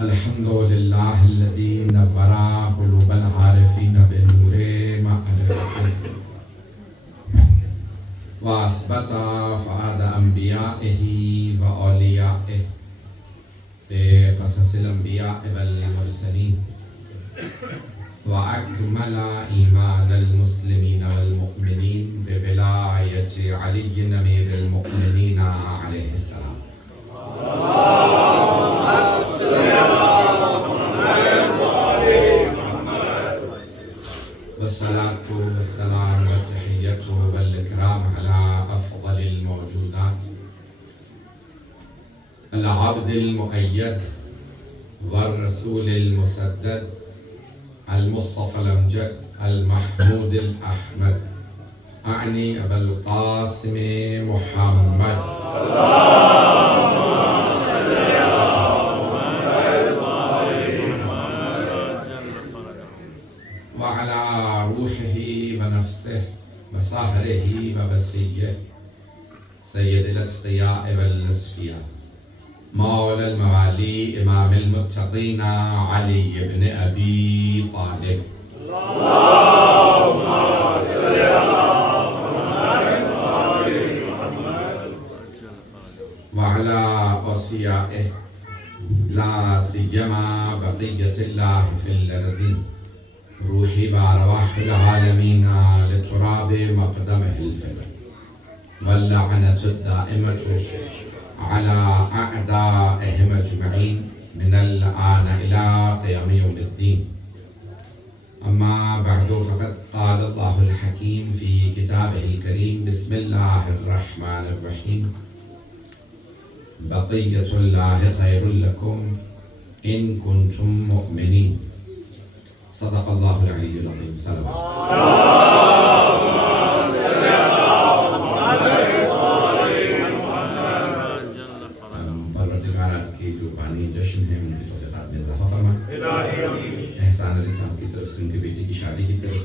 الحمد لله الذي نور قلوب العارفين بنور معرفته وأثبت فؤاد أنبيائه وأوليائه بقصص الأنبياء والمرسلين وأكمل إيمان المسلمين والمؤمنين بولاية علي أمير المؤمنين عليه السلام. والصلاة والسلام والتحية والإكرام على أفضل الموجودات العبد المؤيد والرسول المسدد المصطفى الأمجد المحمود الأحمد أعني أبا القاسم محمد وعلى روحه ونفسه وصهره وبسيه سيد الأتقياء والأصفياء مولى الموالي إمام المتقين علي بن أبي طالب وعلى أوصيائه لا سيما بقية الله في الأرضين روحي وأرواح العالمين لتراب مقدمه الفكر واللعنة الدائمة على أعدائهم أجمعين من الآن إلى قيام يوم الدين. أما بعد فقد قال الله الحكيم في كتابه الكريم بسم الله الرحمن الرحيم بقية الله خير لكم إن كنتم مؤمنين. صدق الله العلي العظيم. صلوات پروردگار آج کی جو بانی جشن ہے ان کی توفیقات میں اضافہ فرما. احسان علی صاحب کی طرف سے ان کی بیٹی کی شادی کی طرف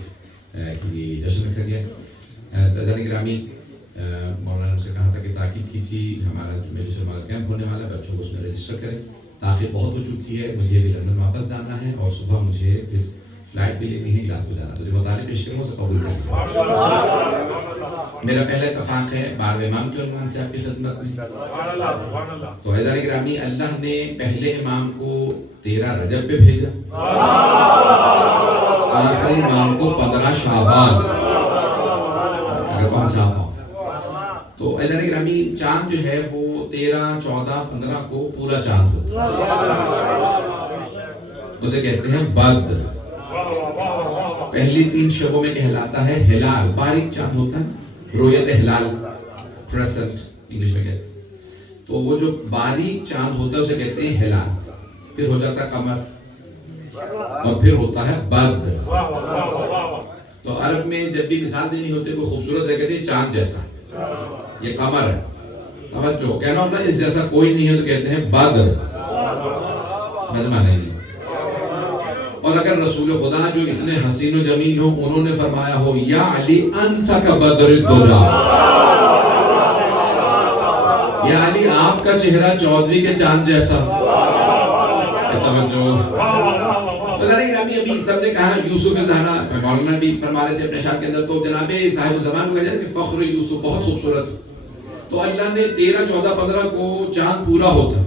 کی جشن رکھا گیا. عزیزان گرامی مولانا سے کہا تھا کہ تاکید کی تھی ہمارا جو میرے سے کیمپ ہونے والا بچوں کو اس میں رجسٹر کریں. تاخیر بہت ہو چکی ہے, مجھے بھی لندن واپس جانا ہے اور صبح مجھے پھر فلائٹ بھی لینی ہے, کلاس کو جانا. تو جو مطالب پیش کروں اسے قبول کریں. میرا پہلا اتفاق ہے 12ویں امام کے عنوان سے آپ کی خدمت میں. تو عزیزان گرامی اللہ نے پہلے امام کو 13 رجب پہ بھیجا, آخری امام کو 15 شعبان اگر پہنچا پاؤ. تو عزیزان گرامی چاند جو ہے وہ 13, 14, 15 کو پورا چاند ہوتا ہے, اسے کہتے ہیں بدر. پہلی 3 شبوں میں کہلاتا ہے ہلال, باریک چاند ہوتا ہے, رویت ہلال کریسنٹ انگلش میں کہتے ہیں. تو وہ جو باریک چاند ہوتا ہے اسے کہتے ہیں ہلال. پھر ہو جاتا ہے قمر اور پھر ہوتا ہے بدر. تو عرب میں جب بھی مثال دینی ہوتی ہے کوئی خوبصورت جگہ کہتے ہیں چاند جیسا, یہ قمر ہے. توجہ کہنا ہوتا ہے اس جیسا کوئی نہیں ہے تو کہتے ہیں بدر, نظمہ نہیں. اور اگر رسول خدا جو اتنے حسین و جمیل ہو انہوں نے فرمایا ہو یا علی انت کا بدر الدجا, یا علی آپ کا چہرہ چودھری کے چاند جیسا. توجہ تو ذرا ابھی سب نے کہا یوسف زہرا, مولانا بھی فرما رہے تھے اپنے اشعار کے اندر. تو جناب صاحب زمان کو کہا جاتا ہے کہ فخر یوسف بہت خوبصورت. تو اللہ نے 13, 14, 15 کو چاند پورا ہوتا ہے,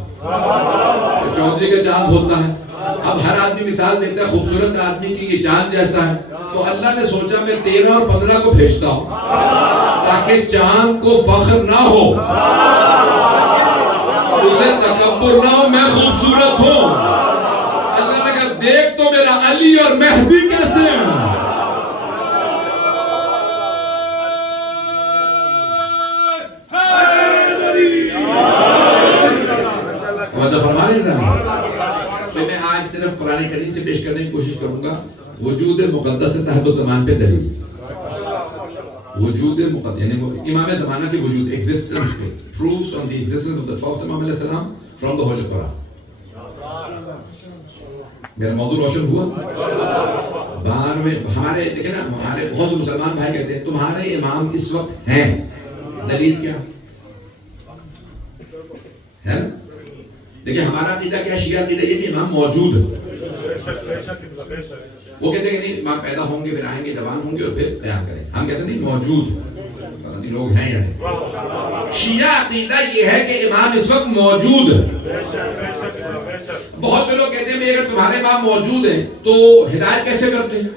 چودھری کا چاند ہوتا ہے. اب ہر آدمی مثال دیتا ہے خوبصورت آدمی کی یہ چاند جیسا ہے. تو اللہ نے سوچا میں 13 اور 15 کو بھیجتا ہوں تاکہ چاند کو فخر نہ ہو, اسے تکبر نہ ہو, میں خوبصورت ہوں. اللہ نے کہا دیکھ تو میرا علی اور مہدی کیسے ہیں. میں آج صرف قرآن کریم سے پیش کرنے کی کوشش کروں گا وجود مقدس صاحب الزمان پہ دلیل. وجود مقدس یعنی امام زمانہ کی وجود ایگزسٹنس پہ proofs on the existence of the 12th Imam علیہ السلام from the Holy Quran. میرا موضوع روشن ہوا. ہمارے دیکھیں نا, ہمارے بہت سے مسلمان بھائی کہتے ہیں تمہارے امام اس وقت ہیں, دلیل کیا ہے نا؟ دیکھیں ہمارا عقیدہ کیا ہے، شیعہ عقیدہ یہ کہ امام موجود ہے. وہ کہتے ہیں کہ نہیں امام پیدا ہوں گے، پھر آئیں گے، جوان ہوں گے اور پھر قیام کریں. ہم کہتے ہیں نہیں موجود، پتہ نہیں لوگ ہیں یا نہیں. شیعہ عقیدہ یہ ہے کہ امام اس وقت موجود ہے. بہت سے لوگ کہتے ہیں اگر تمہارے امام موجود ہیں تو ہدایت کیسے کرتے ہیں؟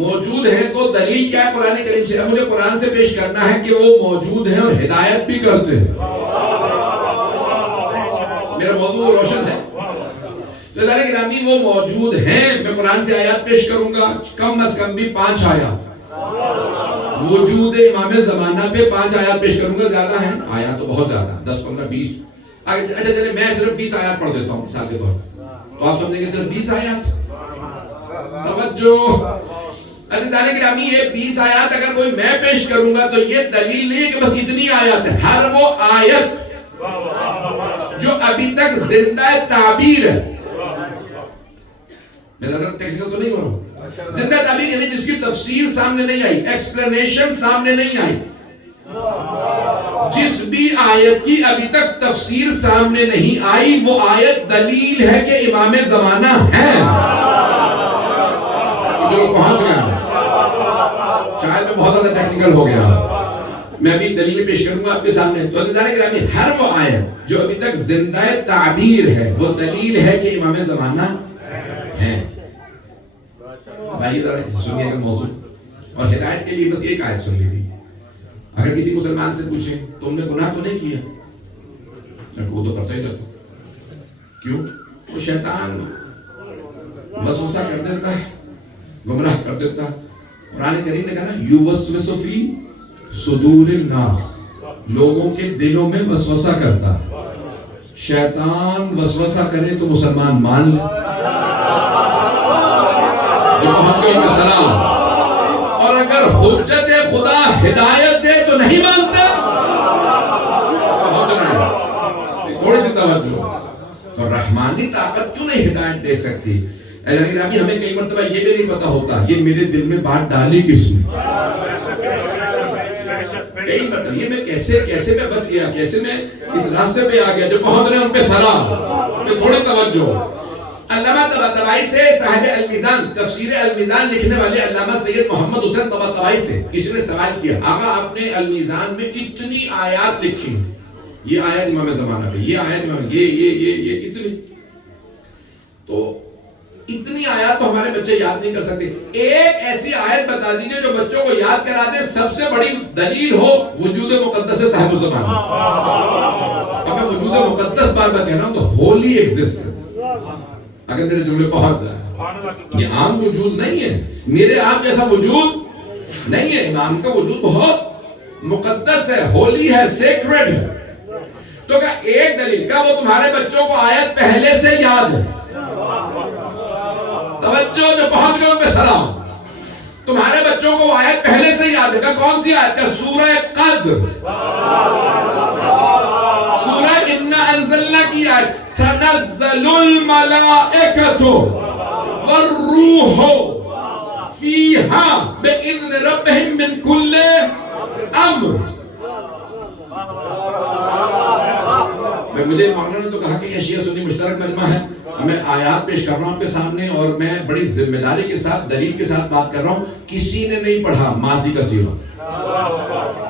موجود ہیں تو دلیل کیا ہے قرآن کریم سے؟ مجھے قرآن سے پیش کرنا ہے کہ وہ موجود ہیں اور ہدایت بھی کرتے ہیں. میرا موضوع روشن ہے. تو ادارے گرامی وہ موجود ہیں. میں قرآن سے آیات پیش کروں گا، کم از کم بھی 5 آیات. وجود امام زمانہ پہ 5 آیات پیش کروں گا. زیادہ ہیں آیات تو بہت زیادہ، 10 15 20. اچھا چلے میں صرف 20 آیات پڑھ دیتا ہوں مثال کے طور پر، تو آپ سمجھیں گے صرف 20 آیات. توجہ. اچھا ادارے گرامی یہ 20 آیات اگر کوئی میں پیش کروں گا تو یہ دلیل نہیں ہے کہ بس اتنی آیات ہے. ہر وہ آیت جو ابھی تک زندہ تعبیر ہے، میں زیادہ ٹیکنیکل تو نہیں ہو رہا ہوں، زندہ تعبیر یعنی جس کی تفسیر سامنے نہیں آئی، ایکسپلینیشن سامنے نہیں آئی. جس بھی آیت کی ابھی تک تفسیر سامنے نہیں آئی وہ آیت دلیل ہے کہ امام زمانہ ہے. جو پہنچ گیا، شاید میں بہت زیادہ ٹیکنیکل ہو گیا. میں ابھی دلیل پیش کروں گا آپ کے سامنے. تو عزیزان گرامی ہر وہ آیت جو ابھی تک زندہ تعبیر ہے وہ دلیل ہے کہ امام زمانہ ہے. اب آئیے ذرا سنیے گا موضوع. اور ہدایت کے لیے بس ایک آیت سن لیجیے. اگر کسی مسلمان سے پوچھیں تم نے گناہ تو نہیں کیا، وہ تو کرتا ہی رہتا. کیوں؟ وہ شیطان وسوسہ کر دیتا ہے، گمراہ کر دیتا ہے. قرآن کریم نے کہا نا یوسوس فی صدور الناس، لوگوں کے دلوں میں وسوسہ کرتا. شیطان وسوسہ کرے تو مسلمان مان لے. سلام. اور اگر حجت خدا ہدایت دے تو نہیں مانتے. تھوڑی سی توجہ. تو رحمانی طاقت کیوں نہیں ہدایت دے سکتی؟ ہمیں کئی مرتبہ یہ بھی نہیں پتا ہوتا یہ میرے دل میں بات ڈالی کس نے. کئی مرتبہ یہ میں کیسے میں بچ گیا، کیسے میں اس راستے پہ آ گیا. جو پہنچ رہے ہیں ان پہ سلام. تھوڑی توجہ. علامہ طباطبائی سے صاحب المیزان، تفسیر المیزان لکھنے والے علامہ سید محمد حسین طباطبائی سے کسی نے سوال کیا، آقا آپ نے المیزان میں اتنی آیات لکھی، یہ آیت امام زمانہ پہ، یہ آیت امام، یہ اتنی، تو اتنی آیات تو ہمارے بچے یاد نہیں کر سکتے. ایک ایسی آیت بتا دیجئے جو بچوں کو یاد کرا دے، سب سے بڑی دلیل ہو وجود مقدس صاحب الزمان. اب میں وجود مقدس بار بار کہہ رہا ہوں تو ہولی ایگزسٹنس. اگر میرے جملے پہنچ جائے، یہ عام وجود نہیں ہے، میرے آپ جیسا وجود نہیں ہے. امام کا وجود بہت مقدس ہے، ہولی ہے، سیکرڈ ہے. تو کہا ایک دلیل کا وہ تمہارے بچوں کو آیت پہلے سے یاد ہے. توجہ. جو پہنچ گئے ان پہ سلام. تمہارے بچوں کو آیت پہلے سے یاد ہے. کون سی آیت؟ کا سورہ قدر، سورہ انا انزلنا کی آیت. تنزل الملائکۃ والروح فیہا بإذن ربہم من کل امر. مجھے مولانا نے تو کہا کہ یہ شیعہ سنی مشترک مجمع ہے. میں آیات پیش کر رہا ہوں آپ کے سامنے اور میں بڑی ذمہ داری کے ساتھ دلیل کے ساتھ بات کر رہا ہوں. کسی نے نہیں پڑھا ماضی کا صیغہ،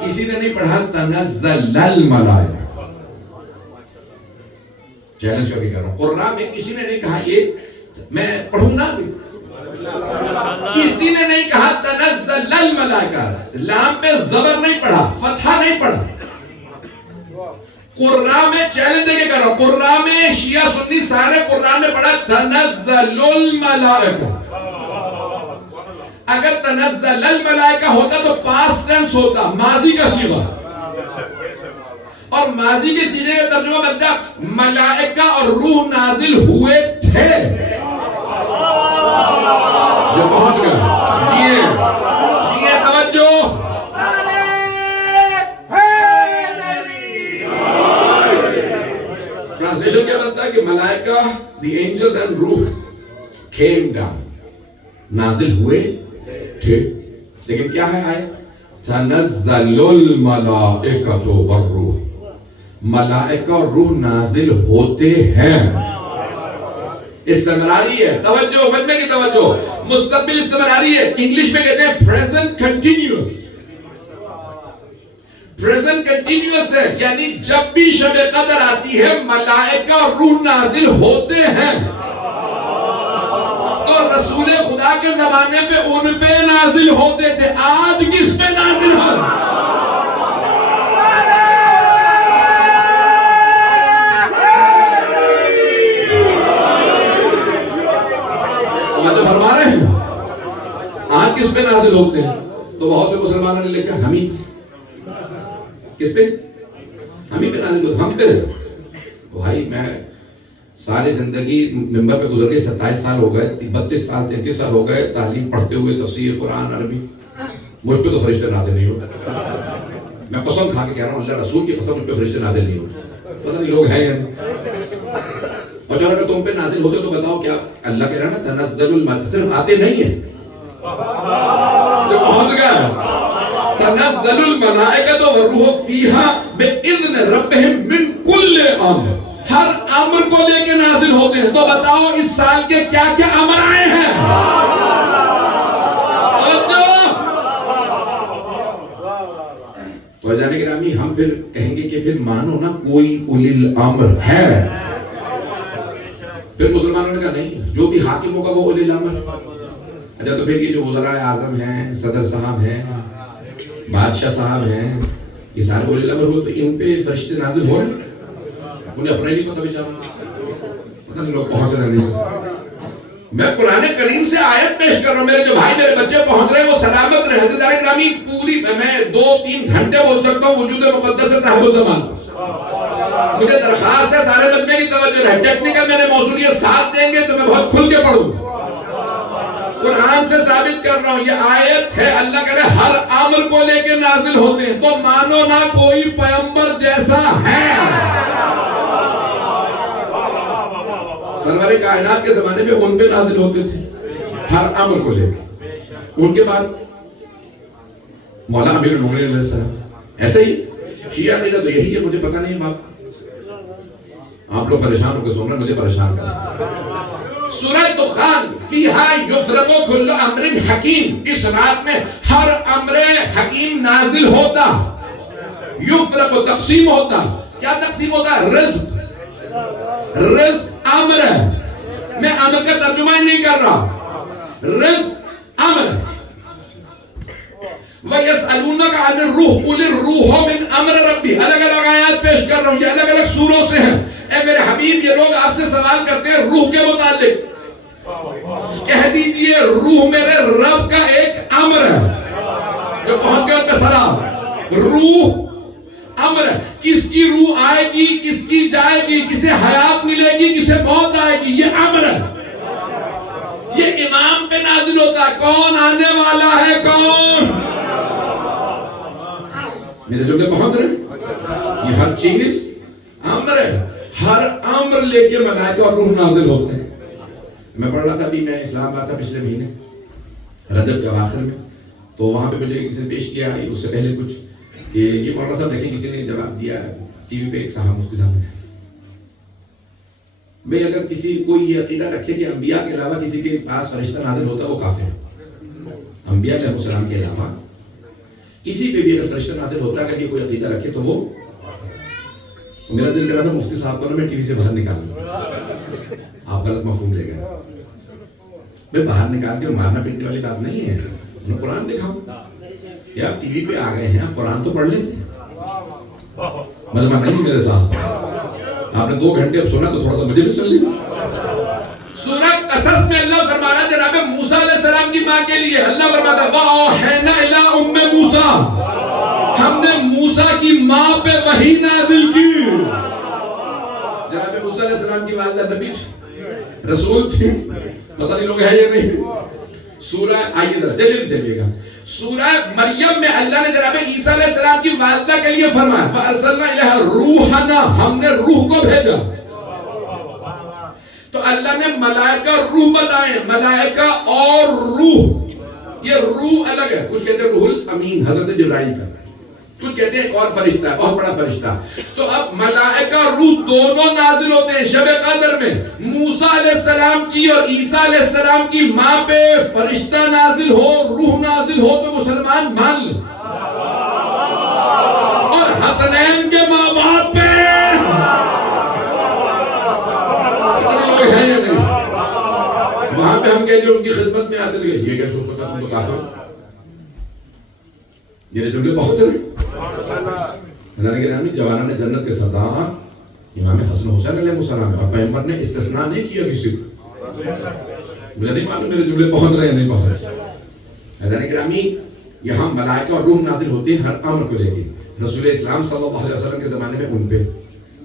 کسی نے نہیں پڑھا تنزل الملائکہ. چیلنج کر کے کر رہا ہوں. قرآن میں کسی نے نہیں کہا یہ، میں پڑھوں نا بھی، کسی نے نہیں کہا تنزل الملائکہ. لام پہ زبر نہیں پڑھا، فتحہ نہیں پڑھا. قرآن میں چیلنج دے کے کر رہا ہوں. قرآن میں شیعہ سنی سارے قرآن نے پڑھا تنزل الملائکہ. اگر تنزل الملائکہ ہوتا تو پاسٹ ٹینس ہوتا، ماضی کا صیغہ. اور ماضی کے صیغے کا ترجمہ بنتا ملائکہ اور روح نازل ہوئے تھے. جو پہنچ گئے جی توجہ. ٹرانسلیشن کیا بنتا ہے کہ ملائکہ دی اینجل اینڈ روح came down، نازل ہوئے تھے. لیکن کیا ہے آیت؟ تنزل الملائکۃ والروح. ملائکہ اور روح نازل ہوتے ہیں. استمراری ہے. توجہ, مجمع کی توجہ, مستقبل استمراری ہے. انگلش میں کہتے ہیں present continuous. present continuous ہے, یعنی جب بھی شب قدر آتی ہے ملائکہ اور روح نازل ہوتے ہیں. تو رسول خدا کے زمانے پہ ان پہ نازل ہوتے تھے, آج کس پہ نازل ہو؟ تو فرما رہے ہیں آج کس پہ نازل ہوتے ہیں. تو بہت سے مسلمانوں نے لکھا ہمیں, کس پہ؟ ہمیں پہ نازل ہوتے. ہم پہ بھائی میں ساری زندگی ممبر پہ گزر گئی, 27 سال ہو گئے, 32 سال 33 سال ہو گئے تعلیم پڑھتے ہوئے, تفسیر قرآن عربی. مجھ پہ تو فرشتے نازل نہیں ہوتے. میں قسم کھا کے کہہ رہا ہوں, اللہ رسول کی قسم, مجھ پہ فرشتے نازل نہیں ہوتے. پتہ نہیں لوگ ہیں یا نہیں. اور جو اگر تم پہ نازل ہوتے تو بتاؤ کیا اللہ کہہ رہا نا تنزل الملائکہ, صرف آتے نہیں ہیں, جو پہنچ گیا. تنزل الملائکۃ والروح فیہا باذن ربہم من کل امر, ہر امر کو لے کے نازل ہوتے ہیں. تو بتاؤ اس سال کے کیا کیا امر آئے ہیں؟ تو جانے گرامی, ہم پھر کہیں گے کہ پھر مانو نا کوئی اولی الامر ہے. پھر مسلمانوں نے کہا نہیں, جو بھی حاکم ہوگا وہ اولی الامر. اچھا تو پھر یہ جو وزراء اعظم ہیں, صدر صاحب ہیں, بادشاہ صاحب ہیں, یہ سارے اولی الامر ہو, تو ان پہ فرشتے نازل ہو رہے ہیں. انہیں اپنے نہیں پتہ بیچارہ, پتہ نہیں لوگ پہنچ رہے نہیں. میں قرآن کریم سے آیت پیش کر رہا ہوں, میرے جو بھائی میرے بچے پہنچ رہے ہیں وہ سلامت رہے. حضرت گرامی پوری میں 2-3 گھنٹے بول سکتا ہوں وجود مقدس ہے صاحب الزمان. مجھے درخواست ہے سارے مجمع کی توجہ رہے. ٹیکنیکل میرے موضوعیت ساتھ دیں گے تو میں بہت کھل کے پڑھوں. قرآن سے ثابت کر رہا ہوں, یہ آیت ہے, اللہ کہہ رہے ہر امر کو لے کے نازل ہوتے ہیں. تو مانو نہ کوئی پیغمبر جیسا ہے. سرور کائنات کے زمانے میں ان پہ نازل ہوتے تھے ہر امر کو لے کے. ان کے بعد مولا امیر المومنین علیہ السلام. ایسے ہی شیعہ عقیدہ تو یہی ہے, مجھے پتہ نہیں بات. آپ لوگ پریشان ہو کے سن رہے ہیں, مجھے پریشان کر رہے ہیں. سورہ دخان فیہا یفرق کل امر حکیم, اس رات میں ہر امر حکیم نازل ہوتا. یفرق تقسیم ہوتا. کیا تقسیم ہوتا ہے؟ رزق. رزق امر ہے, میں امر کا ترجمہ ہی نہیں کر رہا. رزق امر. وَيَسْأَلُونَكَ عَنِ الرُّوحِ قُلِ الرُّوحُ مِنْ أَمْرِ رَبِّي. الگ الگ آیات پیش کر رہا ہوں, یہ الگ الگ سوروں سے ہیں. اے میرے حبیب, یہ لوگ آپ سے سوال کرتے ہیں روح کے متعلق. کہہ دیجئے روح میرے رب کا ایک امر ہے. جو پہنچ گئے ان پہ سلام. روح امر ہے. کس کی روح آئے گی, کس کی جائے گی, کسے حیات ملے گی, کسے موت آئے گی, یہ امر ہے. یہ امام پہ نازل ہوتا ہے, کون آنے والا ہے, کون. میرے جملے پہنچ رہے. یہ ہر چیز امر ہے. ہر امر لے کے ملائکہ اور روح نازل ہوتے ہیں. میں پڑھ رہا تھا ابھی, میں اسلام آباد تھا پچھلے مہینے رجب کے آخر میں, تو وہاں پہ مجھے کسی نے پیش کیا اس سے پہلے کچھ کہ یہ مولانا صاحب دیکھیں کسی نے جواب دیا ٹی وی پہ, ایک صاحب مفتی صاحب نے, بھئی اگر کسی کوئی یہ عقیدہ رکھے کہ انبیاء کے علاوہ کسی کے پاس فرشتہ نازل ہوتا ہے وہ کافر ہے. انبیاء علیہ السلام کے علاوہ کسی پہ بھی اگر فرشتہ نازل ہوتا ہے, اگر یہ کوئی عقیدہ رکھے تو وہ, میرا دل کر رہا تھا مفتی صاحب کو نا میں ٹی وی سے باہر نکال دوں. آپ غلط مفہوم لے گئے. میں باہر نکال کے مارنا پیٹنے والی بات نہیں ہے. انہیں قرآن دکھاؤ. یا آپ ٹی وی پہ آ گئے ہیں, آپ قرآن تو پڑھ لیتے. مجمع نہیں میرے ساتھ. آپ نے 2 گھنٹے اب سنا تو تھوڑا سا مجھے بھی سن لیجیے. سورہ قصص میں اللہ فرما رہا ہے جناب موسیٰ علیہ السلام کی ماں کے لیے. اللہ فرماتا ہے وَأَوْحَيْنَا إِلَىٰ أُمِّ مُوسَىٰ, ہم نے موسیٰ کی ماں پہ وحی نازل کی. جناب موسیٰ علیہ السلام کی والدہ نبی رسول تھی, پتہ نہیں لوگ ہے یا نہیں. سورہ آئیے ذرا جلدی چلیے گا. سورہ مریم میں اللہ نے جناب عیسیٰ علیہ السلام کی والدہ کے لیے فرمایا وَأَرْسَلْنَا إِلَيْهَا رُوحَنَا, ہم نے روح کو بھیجا. تو اللہ نے ملائکہ روح بتائے. ملائکہ اور روح, یہ روح الگ ہے. کچھ کہتے ہیں روح الامین حضرت جبرائیل کا, کچھ کہتے ہیں ایک اور فرشتہ ہے، بہت بڑا فرشتہ. تو اب ملائکہ روح دونوں نازل ہوتے ہیں شب قدر میں. موسیٰ علیہ السلام کی اور عیسیٰ علیہ السلام کی ماں پہ فرشتہ نازل ہو، روح نازل ہو تو مسلمان مان لیں. اور حسنین کے ماں باپ پہ وہاں پہ ہم کہتے ہیں ان کی خدمت میں آتے تھے یہ کیا سوچ سکتا تم تو کافر ہو. یہ جملے بہت چلے. اللہ کے نام جوانان جنت کے سردار امام حسن حسین علیہ السلام اور پیغمبر نے استثناء نہیں کیا کسی کو. مجھے نہیں معلوم میرے جملے پہنچ رہے ہیں نہیں پہنچ رہے. اللہ کے نام یہاں ملائکہ اور روح نازل ہوتے ہیں ہر امر کو لے کے. رسول اسلام صلی اللہ علیہ وسلم کے زمانے میں ان پہ،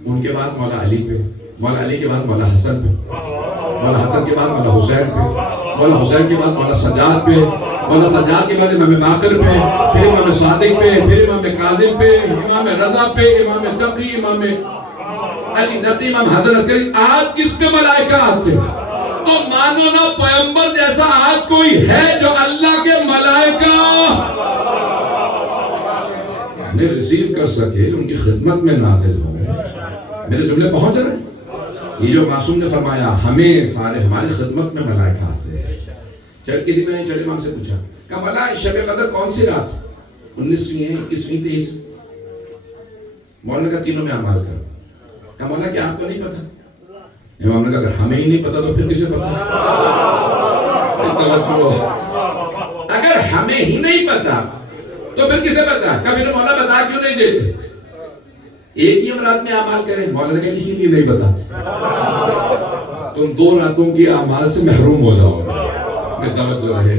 ان کے بعد مولا علی پہ، مولا علی کے بعد مولا حسن پہ، مولا حسن کے بعد مولا حسین پہ، مولا حسین کے بعد مولا سجاد پہ، مولا سجاد کے بعد امام باقر پہ، پھر امام صادق پہ، پھر امام کاظم پہ، امام رضا پہ، امام تقی، امام علی نبی، امام حسن عسکری. آج کس پہ ملائکہ آتے ہیں؟ تو مانو نا پیغمبر جیسا آج کوئی ہے جو اللہ کے ملائکہ نے ریسیو کر سکے، ان کی خدمت میں نازل ہوں. میرے جملے پہنچ رہے ہیں؟ یہ جو معصوم نے فرمایا ہمیں سارے ہماری خدمت میں ملائکہ آتے ہیں. چل کسی میں چل امام سے پوچھا کہ بلا شب قدر کون سی رات ہے؟ 19ویں ہے، 21ویں، 23. مولانا کا تینوں میں اعمال کرو. کہ مولانا کیا آپ کو نہیں پتا؟ امام نے کہا اگر ہمیں ہی نہیں پتا تو پھر کسے پتا؟ اگر ہمیں ہی نہیں پتا تو پھر کسے پتا؟ کہ پھر مولا بتا کیوں نہیں دیتے؟ ایک ہی رات میں اعمال کریں. مولانا کہا اسی لیے نہیں بتاتے. تم 2 راتوں کی اعمال سے محروم ہو جاؤ. توجہ رہے.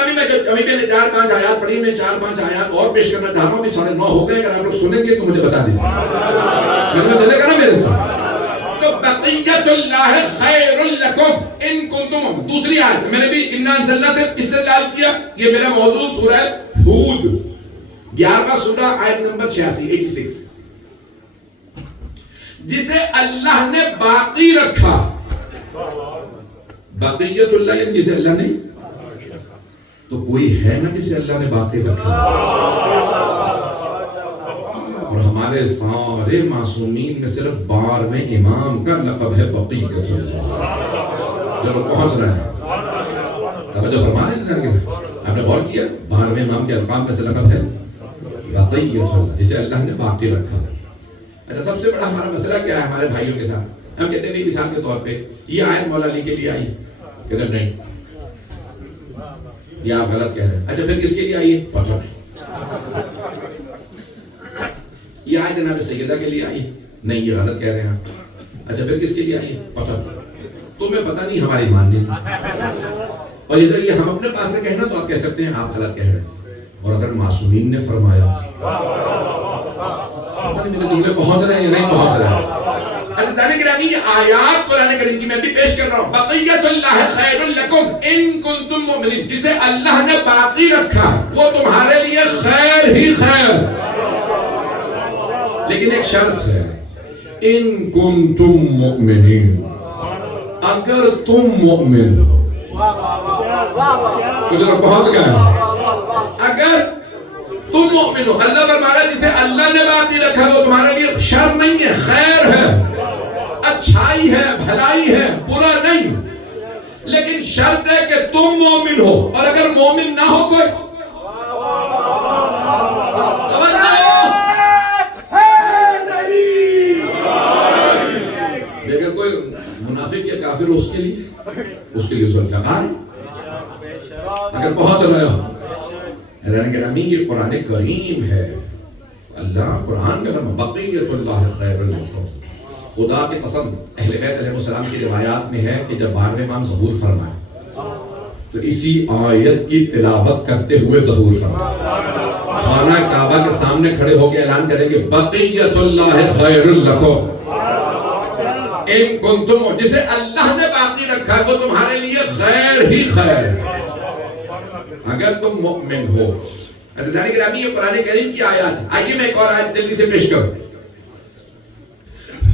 میں 4-5 آیات پڑھی، میں 4-5 آیات اور پیش کرنا چاہ رہا ہوں. 9:30 ہو گئے. اگر آپ لوگ سنیں گے تو مجھے بتا دیجیے. مطلب چلے گا نا میرے ساتھ؟ تو بقیت اللہ خیر لکم ان کنتم. دوسری آیت میں نے بھی انا انزلنا سے استدلال کیا. یہ میرا موضوع سورہ ہود 11واں سورہ آیت نمبر 86 جسے اللہ نے باقی رکھا. بقیت اللہ یعنی جسے اللہ نے، تو کوئی ہے نا جسے اللہ نے باقی رکھا. اور ہمارے سارے معصومین میں صرف 12ویں امام کا لقب ہے بقیت اللہ. جب پہنچ رہے ہیں توجہ فرما رہے ہیں. آپ نے غور کیا 12ویں امام کے القاب میں سے لقب ہے بقیت اللہ، جسے اللہ نے باقی رکھا. اچھا سب سے بڑا ہمارا مسئلہ کیا ہے ہمارے بھائیوں کے ساتھ؟ ہم کہتے ہیں مثال کے طور پہ یہ آیت مولا علی کے لیے آئی، کہتے ہیں نہیں یہ آپ غلط کہہ رہے ہیں. اچھا پھر کس کے لیے آئی ہے؟ پتہ نہیں. یہ آیت جناب سیدہ کے لیے آئی، نہیں یہ غلط کہہ رہے ہیں. اچھا پھر کس کے لیے آئی ہے؟ پتہ نہیں. تمہیں پتہ نہیں، ہماری ایمان نہیں. اور یہ ہم اپنے پاس سے کہنا تو آپ کہہ سکتے ہیں آپ غلط کہہ رہے ہیں. اور اگر معصومین نے فرمایا، پتہ نہیں میرے جملے پہنچ رہے ہیں یا نہیں پہنچ رہے ہیں. عزیزان گرامی یہ آیات قرآن کریم کی میں بھی پیش کر رہا ہوں. بقیت اللہ خیر لکم ان کنتم مؤمنین، جسے اللہ نے باقی رکھا وہ تمہارے لیے خیر ہی خیر. لیکن ایک شرط ہے، ان کنتم مؤمنین، اگر تم مومن ہو. کچھ لوگ پہنچ گئے. اگر تم مومن ہو، اللہ فرمایا جسے اللہ نے باقی رکھا وہ تمہارے لیے شر نہیں ہے، خیر ہے، اچھائی ہے، بھلائی ہے، برا نہیں. لیکن شرط ہے کہ تم مومن ہو. اور اگر مومن نہ ہو کوئی، لیکن کوئی منافق یا کافر ہو اس کے لیے ذوالفقار. اگر پہنچ رہے ہو حضرت گرامی یہ قرآن کریم ہے. اللہ قرآن میں فرماتا بقیت اللہ خیر لکم. خدا کی قسم اہل بیت علیہ السلام کی روایات میں ہے کہ جب 12ویں امام ظہور فرمائے تو اسی آیت کی تلاوت کرتے ہوئے ظہور فرمائے. خانہ کعبہ کے سامنے کھڑے ہو کے اعلان کریں گے بقیت اللہ خیر لکم ان کنتم، جسے اللہ نے باقی رکھا وہ تمہارے لیے خیر ہی خیر اگر تم مؤمن ہو. عزیزان گرامی یہ قرآن کریم کی آیات ہے. آئیے میں ایک اور آیت جلدی سے پیش کروں.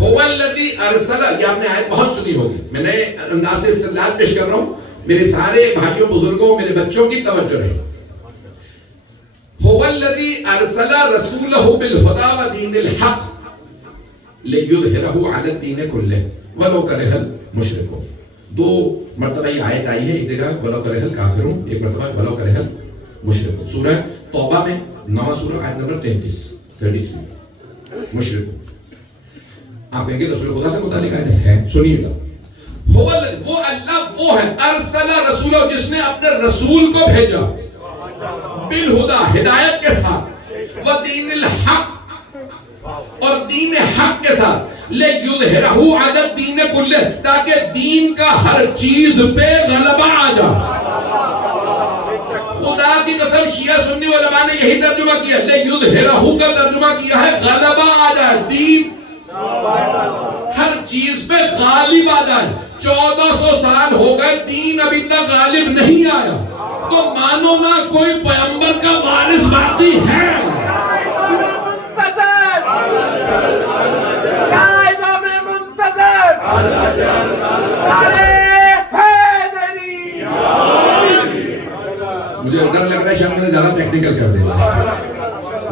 هو الذی ارسل، یہ آپ نے آیت بہت سنی ہوگی، میں نئے انداز سے استدلال پیش کر رہا ہوں. میرے سارے بھائیوں بزرگوں میرے بچوں کی توجہ رہے. هو الذي ارسل رسوله بالهدى ودين الحق ليظهره على الدين كله ولو كره المشركون. دو مرتبہ یہ آیت آئی ہے، ایک جگہ ولو کرہ الکافرون، ایک مرتبہ ولو کرہ المشرکون. سورہ توبہ میں 9 سورہ آیت نمبر 33 مشرکون. آپ کہیں گے رسول خدا سے متعلق آیت ہے، سنیے گا. وہ اللہ وہ ہے ارسل رسولہ جس نے اپنے رسول کو بھیجا بالہدا ہدایت کے ساتھ، ودین الحق اور دین حق کے ساتھ، لیظہرہ علی الدین کلہ تاکہ دین کا ہر چیز پہ غلبہ آ جائے. خدا کی قسم شیعہ سنی علماء نے یہی ترجمہ کیا، لیظہرہ کا ترجمہ کیا ہے غلبہ آ جائے، دین ہر چیز پہ غالب آ جائے. 1400 سال ہو گئے دین ابھی تک غالب نہیں آیا، تو مانو نہ کوئی پیغمبر کا وارث باقی ہے. مجھے ڈر لگ رہا ہے شاید میں نے زیادہ ٹیکنیکل کر دیا.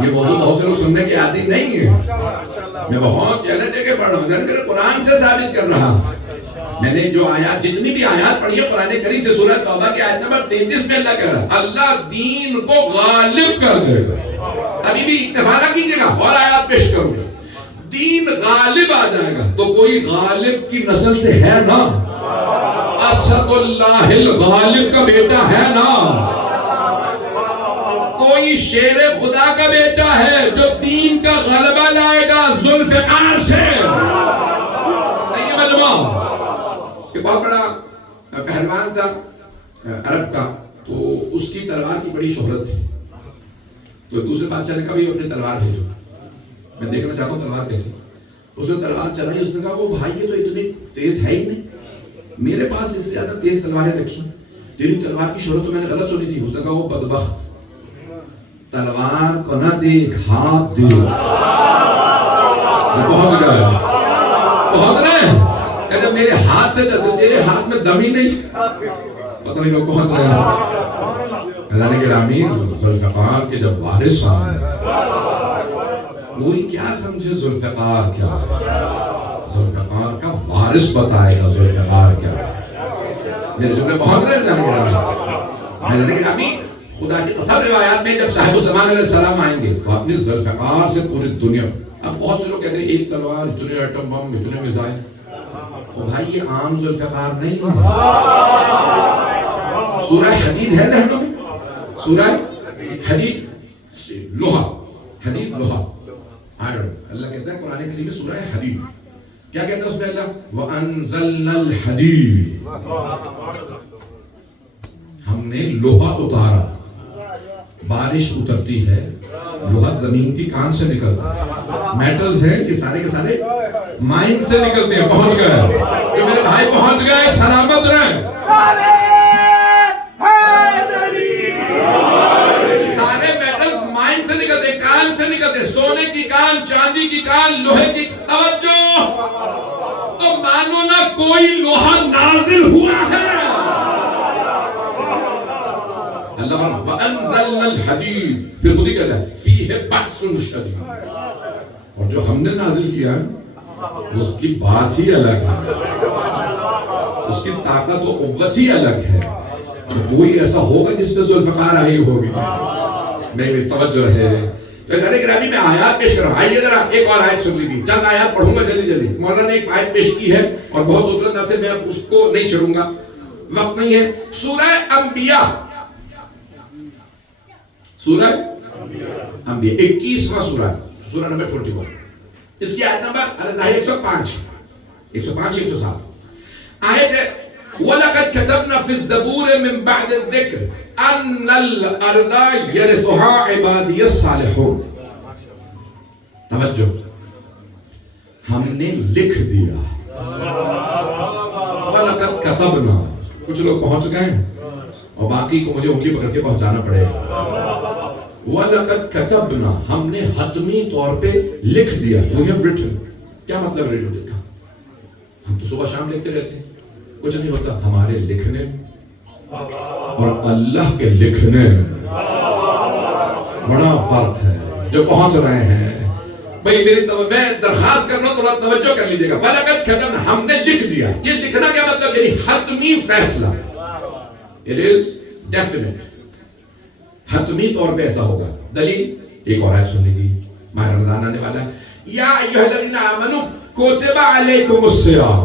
یہ موضوع بہت سے لوگ سننے کے عادی نہیں ہے. میں بہت چیلنج دے کے پڑھ رہا ہوں، قرآن سے ثابت کر رہا ہوں. میں نے جو آیات جتنی بھی آیات پڑھی ہے قرآن کریم سے، سورہ توبہ کی آیت نمبر 33 میں اللہ کہہ رہا ہے اللہ دین کو غالب کر دے گا. ابھی بھی اکتفا نہ کیجیے گا، اور آیات پیش کروں گا. دین غالب آ جائے گا. تو کوئی غالب کی نسل سے ہے نا، اسد اللہ الغالب کا بیٹا ہے نا، کوئی شیر خدا کا بیٹا ہے جو دین کا غلبہ لائے گا ذوالفقار سے. نہیں مجمع کہ بہت بڑا پہلوان تھا عرب کا، تو اس کی تلوار کی بڑی شہرت تھی. تو دوسرے بادشاہ نے کہا بھی اپنی تلوار بھیجو، میں دیکھنا چاہتا ہوں تلوار کیسی. اس نے تلوار چلائی. اس نے کہا وہ بھائی یہ تو اتنی تیز ہے ہی نہیں، میرے پاس اس سے زیادہ تیز تلواریں رکھی، تیری تلوار کی شہرت تو میں نے غلط سنی تھی. اس نے کہا وہ بدبخت تلوار کو نہ دیکھ، ہاتھ دے. پہنچ گئے، پہنچ رہے. جب میرے ہاتھ سے تیرے ہاتھ میں دم ہی نہیں، پتہ نہیں لوگ پہنچ رہے ہیں. اللہ نے گرامی ذوالفقار کے جب وارث آئے، کوئی کیا سمجھے ذوالفقار کیا، ذوالفقار کا وارث بتائے گا ذوالفقار کیا. میرے جملے پہنچ رہے ہیں اللہ نے گرامی. خدا کی قسم روایات میں جب صاحب الزمان علیہ السلام آئیں گے تو اپنی ذوالفقار سے پوری دنیا. اب بہت سے لوگ کہتے ہیں ایک تلوار، اتنے ایٹم بم، اتنے میزائل. تو بھائی یہ عام ذوالفقار نہیں ہے. سورہ حدید ہے ذہنوں میں، سورہ حدید، لوہا، حدید لوہا، آئرن. اللہ کہتا ہے قرآن کریم میں سورہ حدید کیا کہتا ہے اس میں اللہ؟ وَأَنزَلْنَا الْحَدِيدَ، ہم نے لوہا اتارا. بارش اترتی ہے، لوہا زمین کی کان سے نکلتا ہے. میٹلز ہیں یہ سارے کے سارے مائن سے نکلتے ہیں. پہنچ گئے تو میرے بھائی، پہنچ گئے، سلامت رہیں. سارے میٹلز مائن سے نکلتے، کان سے نکلتے. سونے کی کان، چاندی کی کان، لوہے کی. توجہ، تو مانو نہ کوئی لوہا نازل ہوا ہے. اللہ وَأَنزَلْنَا الْحَدِيدَ، پھر خود ہی کہتا ہے فِيهِ بَأْسٌ شَدِيدٌ. اور جو ہم نے نازل کیا ہے اس کی بات ہی الگ ہے، اس کی طاقت و قوت ہی الگ ہے. تو کوئی ایسا ہوگا جس پہ ذوالفقار آئی ہوگی. میری توجہ ہے. تو ذرا گرامی میں آیات پیش کر رہا ہوں. آئیے ذرا ایک اور آیت سن لیجیے. چند آیات پڑھوں گا جلدی جلدی. مولانا نے ایک آیت پیش کی ہے اور بہت اترن سے میں اس کو نہیں چھڑوں گا، وقت نہیں ہے. سورہ انبیاء، سورہ انبیاء 21واں سورہ، سورہ نمبر 21. اس کی آیت نمبر الظاہر 105 107 آیت ہے. وَلَقَدْ كَتَبْنَا فِي الزَّبُورِ مِن بَعْدِ الذِّكْرِ أَنَّ الْأَرْضَ يَرِثُهَا عِبَادِيَ الصَّالِحُونَ. توجہ، ہم نے لکھ دیا. وَلَقَدْ كَتَبْنَا، کچھ لوگ پہنچ گئے اور باقی کو مجھے انگلی پکڑ کے پہنچانا پڑے گا. وَلَقَدْ كَتَبْنَا، ہم نے حتمی طور پہ لکھ دیا. We have written. کیا مطلب لکھا؟ ہم تو صبح شام لکھتے رہتے ہیں، کچھ نہیں ہوتا. ہمارے لکھنے اور اللہ کے لکھنے بڑا فرق ہے. جو پہنچ رہے ہیں بھئی میں درخواست کر رہا ہوں تھوڑا توجہ کر لیجیے گا. وَلَقَدْ كَتَبْنَا ہم نے لکھ دیا. یہ لکھنا کیا مطلب؟ یعنی حتمی فیصلہ. It is definite. حتمی طور پہ ایسا ہوگا. دلیل ایک اور آیت سن لیجیے. ماہ رمضان آنے والا ہے. یا ایھا الذین آمنوا کتب علیکم الصیام.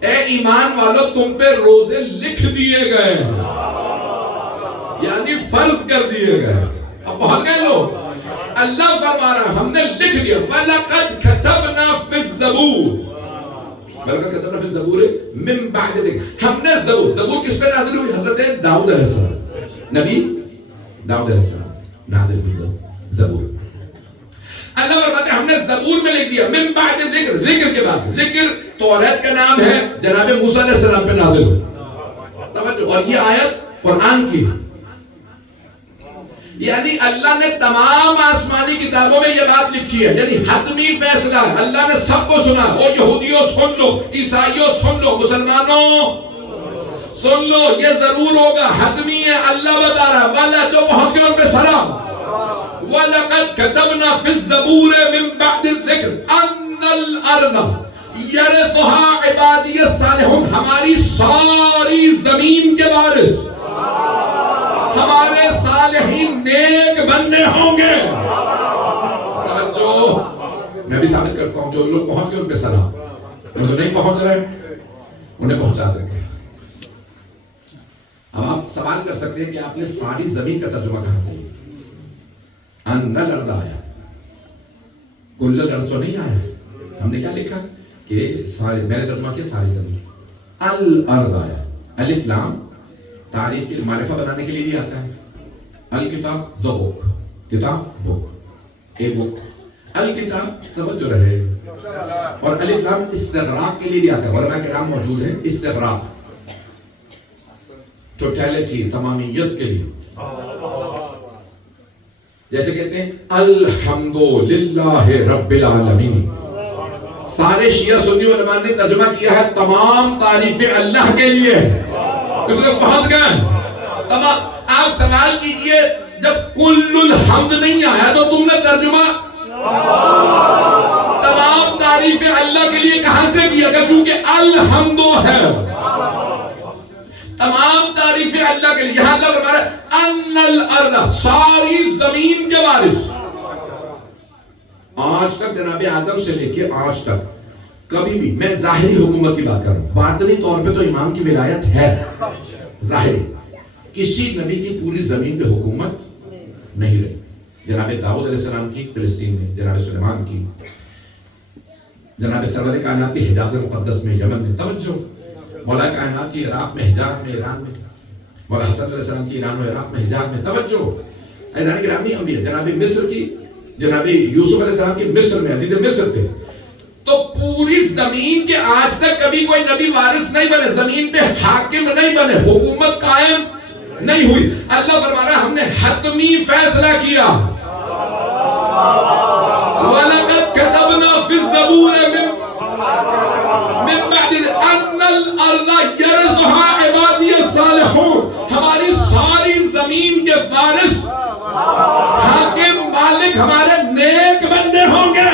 اے ایمان والو تم پہ روزے لکھ دیے گئے ہیں، یعنی فرض کر دیے گئے. اب پہنچ گئے لوگ. اللہ فرما رہا ہم نے لکھ دیا. وَلَقَدْ كَتَبْنَا فِي الزَّبُورِ. وَلَقَدْ كَتَبْنَا فِي الزَّبُورِ مِن بَعْدِ ذِکْرِ. ہم نے زبور کس پہ نازل ہوئی؟ حضرت داؤد علیہ السلام. نبی داؤد علیہ السلام نازل ہوئی زبور. اللہ فرماتے ہیں ہم نے زبور میں لکھ دیا. من بعد ذکر، ذکر کے بعد. ذکر توریت کا نام ہے، جناب موسیٰ علیہ السلام پہ نازل ہوئی. توجہ. اور یہ آیت قرآن کی، یعنی اللہ نے تمام آسمانی کتابوں میں یہ بات لکھی ہے. یعنی حتمی فیصلہ اللہ نے سب کو سنا. اور یہودیوں سن لو، عیسائیوں سن لو، مسلمانوں سن لو، یہ ضرور ہوگا، حتمی ہے. اللہ بتا رہا والا جو پہنچ گئے ان پہ سلام. وَلَقَدْ كَتَبْنَا فِي الزَّبُورِ مِن بَعْدِ الذِّکْرِ أَنَّ الْأَرْضَ يَرِثُهَا عِبَادِیَ الصَّالِحُونَ. ہماری ساری زمین کے وارث ہمارے صالحین نیک بندے ہوں گے. توجہ. میں بھی ثابت کرتا ہوں جو لوگ پہنچ گئے ان پہ سلام. اور جو نہیں پہنچ رہے انہیں پہنچا دیں گے. اب آپ سوال کر سکتے ہیں کہ آپ نے ساری زمین کا ترجمہ کہاں سے؟ ان الارض آیا، کل الارض تو نہیں آیا. ہم نے کیا لکھا کہ سارے، میں نے ترجمہ کیا ساری زمین. الارض آیا. الف لام تعریف کی معرفہ بنانے کے لیے بھی آتا ہے. الکتاب دو بک، کتاب بک ایک بک. الکتاب توجہ رہے. اور الف لام استغراق کے لیے بھی آتا ہے. علماء کرام موجود ہیں استغراق، ٹوٹیلٹی، تمامیت کے لیے. جیسے کہتے ہیں الحمدللہ رب العالمین. سارے شیعہ سنی علماء نے ترجمہ کیا ہے تمام تعریفیں اللہ کے لیے. پہنچ گئے تمام. آپ سوال کیجئے جب کل الحمد نہیں آیا تو تم نے ترجمہ تمام تعریفیں اللہ کے لیے کہاں سے کیا گیا؟ کیونکہ الحمد ہے، تمام تعریفیں اللہ کے لیے. یہاں اللہ فرما رہا ہے ان الارض، ساری زمین کے وارث. آج تک جناب آدم سے لے کے آج تک کبھی بھی، میں ظاہری حکومت کی بات کر رہا ہوں، باطنی طور پہ تو امام کی ولایت ہے ظاہری. کسی نبی کی پوری زمین پہ حکومت نہیں رہی. جناب داؤد علیہ السلام کی فلسطین میں، جناب سلیمان کی، جناب سرور کائنات کی حجاز مقدس میں، یمن میں. توجہ. مولا کائنات کی عراق میں، حجاز میں، ایران میں. مولا حسن علیہ السلام کی ایران و عراق میں، حجاز میں. توجہ. ایزان گرامی انبیاء. جناب مصر کی، جناب یوسف علیہ السلام کی مصر میں، عزیز مصر تھے. تو پوری زمین کے آج تک کبھی کوئی نبی وارث نہیں بنے، زمین پہ حاکم نہیں بنے، حکومت قائم نہیں ہوئی. اللہ فرما رہا ہے ہم نے حتمی فیصلہ کیا. وَلَقَدْ كَتَبْنَا فِي الزَّبُورِ مِن بَعْدِ أَنَّ الْأَرْضَ يَرِثُهَا عِبَادِیَ الصَّالِحُونَ. ہماری ساری زمین کے وارث، حاکم، مالک ہمارے نیک بندے ہوں گے.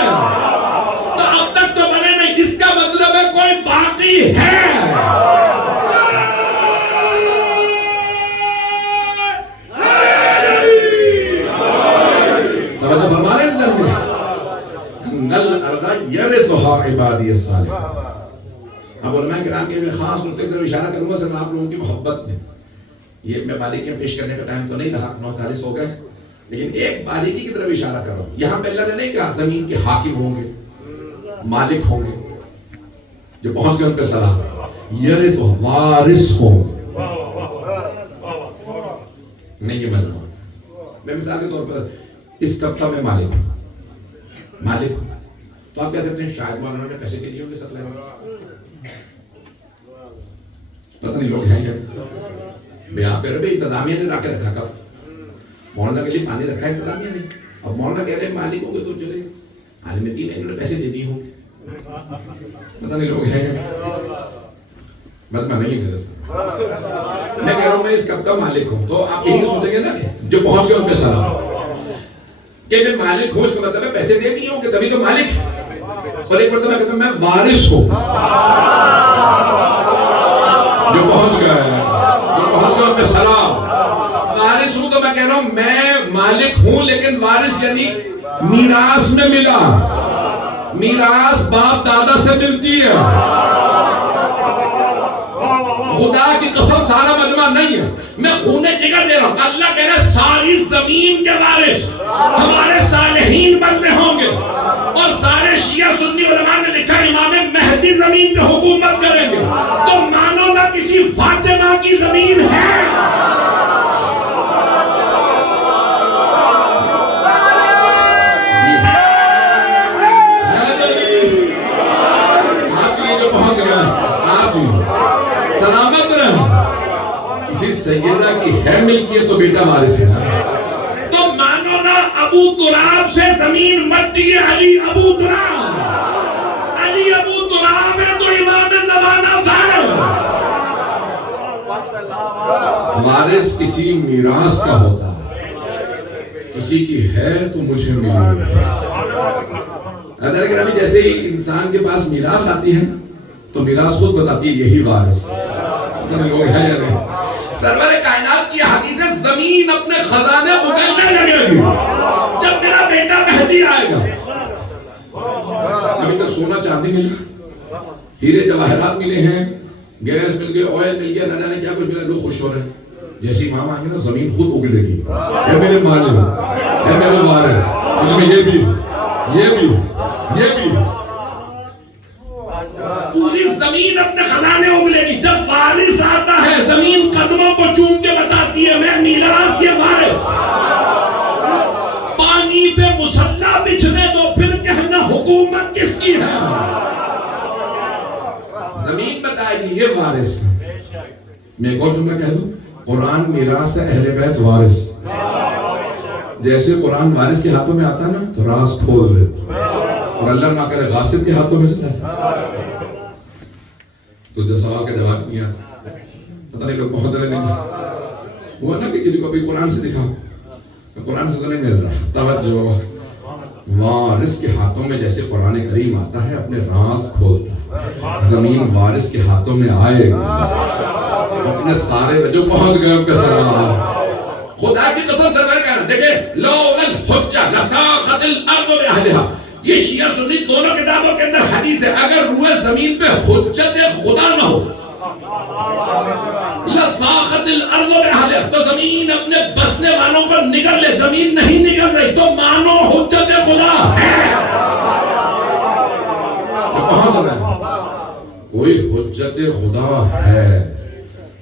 تو اب تک تو بنے نہیں، اس کا مطلب ہے کوئی باقی ہے. اب علماء کرام کے میں خاص نقطے کی طرف اشارہ کروں گا صرف آپ لوگوں کی محبت میں. یہ میں باریکیاں پیش کرنے کا ٹائم تو نہیں رہا، 9:40 ہو گئے، لیکن ایک باریکی کی طرف اشارہ کر رہا ہوں. یہاں پہ اللہ نے نہیں کہا زمین کے حاکم ہوں گے، مالک ہوں گے، جو پہنچ گئے ان پہ سلام. یرث، وارث ہوں نہیں. یہ مجموعہ میں مثال کے طور پر اس طبقہ میں مالک ہوں، مالک ہوں. تو آپ کہہ سکتے ہیں شاید مولانا نے پیسے کے لیے ہوں گے سپلائی میں. پتہ نہیں لوگ ہیں میں آپ کہہ رہے بھائی انتظامیہ نے لا کے رکھا. کب مولانا کے لیے پانی رکھا ہے انتظامیہ نے. اب مولانا کہہ رہے ہیں مالک ہوں گے تو چلے عالم دین انہوں نے پیسے دے دیے ہوں گے. پتہ نہیں لوگ ہیں مطلب نہیں ہے. میں کہہ رہا ہوں میں اس کب کا مالک ہوں. تو آپ یہی سوچیں گے نا کہ جو پہنچ گئے ان پہ سلام. کہ میں مالک ہوں اس کا مطلب ہے پیسے دے دی ہوں کہ تبھی تو مالک ہے. اور ایک مرتبہ کہتا ہوں میں وارث ہوں. جو پہنچ گیا ان پہ سلام. وارث ہوں تو میں کہہ رہا ہوں میں مالک ہوں لیکن وارث یعنی میراث میں ملا. میراث باپ دادا سے ملتی ہے. خدا کی قسم سارا مجمع نہیں ہے, میں خونے جگر دے رہا ہوں. اللہ کہہ رہا ہے ساری زمین کے وارث ہمارے صالحین بندے ہوں گے. اور سارے شیعہ سنی علماء نے لکھا امام مہدی زمین پہ حکومت کریں گے. تو مانو نہ کسی فاطمہ کی زمین ہے. سلامت رہے. کسی سیدہ کی ہے ملکیت تو بیٹا وارث ہے. تو مانو نا ابو تراب سے زمین مٹی ہے. علی ابو تراب, علی ابو تراب ہے تو امام زمانہ ہے. وارث کسی میراث کا ہوتا ہے, کسی کی ہے تو مجھے ملی ہے. حضرت گرامی جیسے ہی انسان کے پاس میراث آتی ہے تو میراث خود بتاتی ہے یہی وارث. لوگ ہیں یا نہیں؟ سرور کائنات کی حدیث ہے زمین اپنے خزانے اگلنے لگے گی جب میرا بیٹا مہدی آئے گا. ابھی تک سونا چاندی ملا, ہیرے جواہرات ملے ہیں, گیس مل گئے, آئل مل گیا, نہ جانے کیا کچھ ملا, لوگ خوش ہو رہے ہیں. جیسے امام آئیں گے نا زمین خود اگلے گی. اے میرے مالک, اے میرے وارث, مجھ میں یہ بھی, یہ بھی, یہ بھی. پوری زمین اپنے خزانے اگلے گی. جب وارث آتا ہے زمین قدموں کو چوم کے بتاتی ہے میں میراث کے وارث. پانی پہ مصلا بچھنے دو پھر کہنا حکومت کس کی ہے. زمین بتائے گی یہ وارث ہے. میں ایک اور جملہ کہہ دوں, قرآن میراث ہے, اہل بیت وارث. جیسے قرآن وارث کے ہاتھوں میں آتا ہے نا تو راز کھول دیتا, اور اللہ نہ کرے غاصب کے ہاتھوں میں چلا جاتا تو جو سوال کا جواب نہیں آتا. پتہ نہیں لوگ بہت رہے نہیں ہوا نا کہ کسی کو بھی قرآن سے دکھاؤ, قرآن سے تو نہیں مل رہا. توجہ, وارث کے ہاتھوں میں جیسے قرآن کریم آتا ہے اپنے راز کھولتا ہے, زمین وارث کے ہاتھوں میں آئے گا اپنے سارے جو پہنچ گئے ان پہ سلام. خدا کی قسم سرور کہنا دیکھیں لولا الحجہ لساخت الارض باہلہا. یہ شیعہ سنی دونوں کتابوں کے اندر حدیث ہے اگر روح زمین پہ حجت خدا نہ ہو لساخت الارض باہلہا تو زمین اپنے بسنے والوں کو نگل لے. زمین نہیں نگل رہی تو مانو حجت خدا ہے. کوئی حجت خدا ہے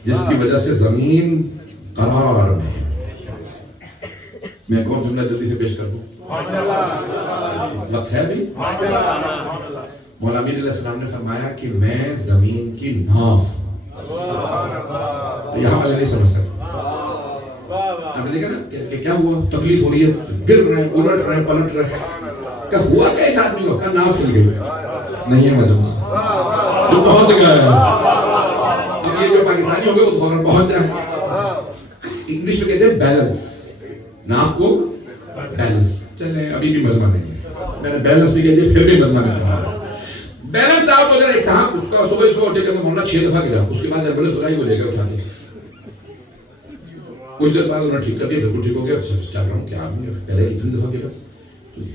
جس کی وجہ سے زمین قرار میں. میں ایک اور جملہ جلدی سے پیش کر دوں, وقت ہے بھی. مولا امین علیہ السلام نے فرمایا کہ میں زمین کی ناف. یہاں والے نہیں سمجھ سکتے. آپ نے دیکھا نا کہ کیا ہوا, تکلیف ہو رہی ہے, گر رہے ہیں, الٹ رہے ہیں, پلٹ رہے ہیں. کیا ہوا کیا اس آدمی کو, کیا ناف ہل گئی. نہیں ہے مجمع جو پہنچ گیا ہے. اب یہ جو پاکستانی ہو گئے وہ فوراً پہنچ جائے. انگلش میں کہتے ہیں بیلنس, ناف کو بیلنس. چلیں ابھی بھی مجمع نہیں ہے, میں نے بیلنس بھی کہہ دیا پھر بھی مجمع نہیں ہے. بیلنس آؤٹ ہو جائے. ایک صاحب اس کا صبح اٹھے کہ مولانا 6 دفعہ گرا, اس کے بعد ایمبولینس بلائی ہو جائے گا اٹھا دیا. کچھ دیر بعد انہوں نے ٹھیک کر دیا, بالکل ٹھیک ہو گیا. چل رہا ہوں کیا پہلے کتنی دفعہ گرا,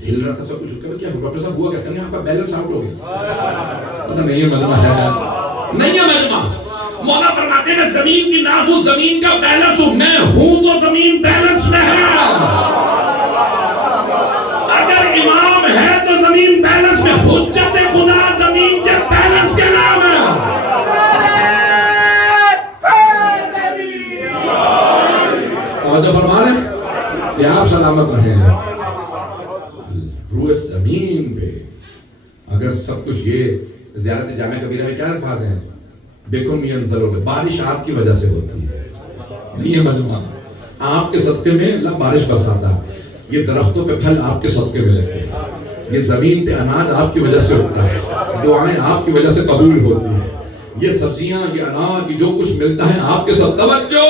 ہل رہا تھا سب کچھ. کیا ڈاکٹر صاحب ہوا کیا, کہنے آپ کا بیلنس آؤٹ ہو گیا. پتہ نہیں ہے مجمع ہے, نہیں ہے مجمع. مولا فرماتے ہیں میں زمین کی ناف ہوں, زمین کا بیلنس ہوں. میں ہوں تو زمین بیلنس میں ہے. اگر امام ہے تو زمین بیلنس میں. حجت خدا زمین کے بیلنس کے نام ہے. توجہ فرما رہے ہیں کہ آپ سلامت رہیں. روح زمین پہ اگر سب کچھ, یہ زیارت جامع کبیرہ میں کیا الفاظ ہیں, بیکم ینزلو, بارش آپ کی وجہ سے ہوتی ہے. نہیں ہے مجمع, آپ کے صدقے میں اللہ بارش برساتا ہے. یہ درختوں پہ پھل آپ کے صدقے میں لگتے ہیں, یہ زمین پہ اناج آپ کی وجہ سے ہوتا ہے, دعائیں آپ کی وجہ سے قبول ہوتی ہیں, یہ سبزیاں, یہ اناج, جو کچھ ملتا ہے آپ کے صدقے. توجہ